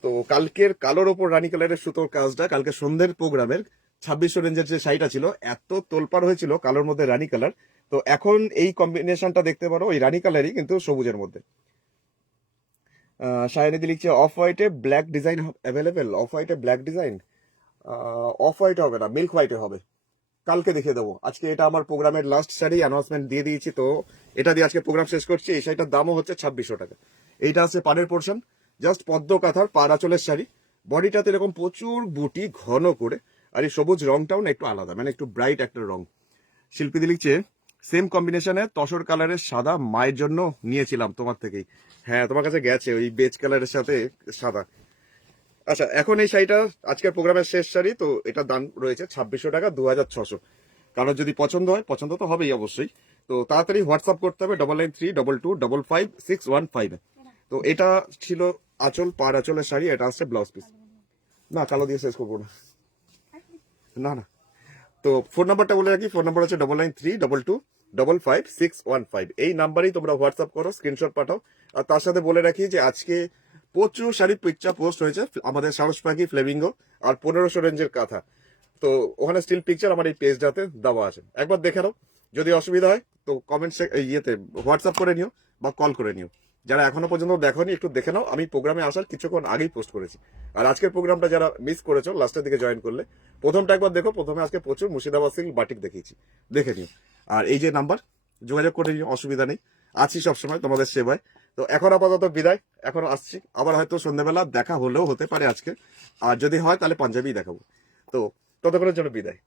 তো কালকের কালোর ওপর রানী কালারের সুতোর কাজটা, কালকে সন্ধ্যের প্রোগ্রামের 2600 রেঞ্জের যে শাড়িটা ছিল, এত তোলপাড় হয়েছিল কালোর মধ্যে রানী কালার। তো এখন এই কম্বিনেশনটা দেখতে পারো, ওই রানী কালারই কিন্তু সবুজের মধ্যে। শায়নিদি লিখছে অফ হোয়াইটে ব্ল্যাক ডিজাইন অ্যাভেলেবেল। অফ হোয়াইটে ব্ল্যাক ডিজাইন, অফ হোয়াইট হবে না, মিল্ক হোয়াইটে হবে। কালকে দেখিয়ে দেবো। আজকে এটা আমার প্রোগ্রামের লাস্ট শাড়ি, অ্যানাউন্সমেন্ট দিয়ে দিয়েছি। তো এটা দিয়ে আজকে প্রোগ্রাম শেষ করছি। এই শাড়িটার দামও হচ্ছে 2600 টাকা। এইটা আছে পাড়ের পোর্শন, জাস্ট পদ্ম কাঁথার পাড় আঁচলের শাড়ি। বডিটাতে এরকম প্রচুর বুটি ঘন করে, আর এই সবুজ রংটাও না একটু আলাদা, মানে একটু ব্রাইট একটা রং। শিল্পীদি লিখছে সেম কম্বিনেশনে তসর কালারের সাদা মায়ের জন্য নিয়েছিলাম তোমার থেকেই। হ্যাঁ, তোমার কাছে গেছে ওই বেজ কালারের সাথে সাদা। আচ্ছা, এখন এই শাড়িটা আজকের প্রোগ্রামের শেষ শাড়ি। তো এটার দাম রয়েছে 2600 টাকা, 2600। কারণ যদি পছন্দ হয়, পছন্দ তো হবেই অবশ্যই। তো তাড়াতাড়ি হোয়াটসঅ্যাপ করতে হবে 9932255615। তো এটা ছিল আঁচল, পাড় আঁচলের শাড়ি। এটা আসছে ব্লাউজ পিস। না, কালো দিয়ে শেষ করবো না, না না। তো ফোন নাম্বারটা বলে রাখি, ফোন নাম্বার হচ্ছে 9932255615। এই নাম্বারেই তোমরা হোয়াটসঅ্যাপ করো, স্ক্রিনশট পাঠাও। আর তার সাথে বলে রাখি যে আজকে প্রচুর শাড়ির পিকচার পোস্ট হয়েছে আমাদের সাহস পাখি ফ্লেমিঙ্গো আর 1500 রেঞ্জের কাঁথা। তো ওখানে স্টিল পিকচার আমার এই পেজটাতে দেওয়া আছে, একবার দেখে নাও। যদি অসুবিধা হয় তো কমেন্ট ইয়েতে হোয়াটসঅ্যাপ করে নিও বা কল করে নিও। যারা এখনো পর্যন্ত দেখোনি একটু দেখে নাও, আমি প্রোগ্রামে আসার কিছুক্ষণ আগেই পোস্ট করেছি। আর আজকের প্রোগ্রামটা যারা মিস করেছো, লাস্টের দিকে জয়েন করলে প্রথমটা একবার দেখো। প্রথমে আজকে প্রচুর মুর্শিদাবাদ সিল্ক বাটিক দেখিয়েছি, দেখে নিও। আর এই যে নাম্বার, যোগাযোগ করে নিও, অসুবিধা নেই। আছি সবসময় তোমাদের সেবায়। তো এখন আপাতত বিদায়, এখন আসছি। আবার হয়তো সন্ধ্যাবেলা দেখা হলেও হতে পারে আজকে। আর যদি হয় তাহলে পাঞ্জাবি দেখাবো। তো ততক্ষণের জন্য বিদায়।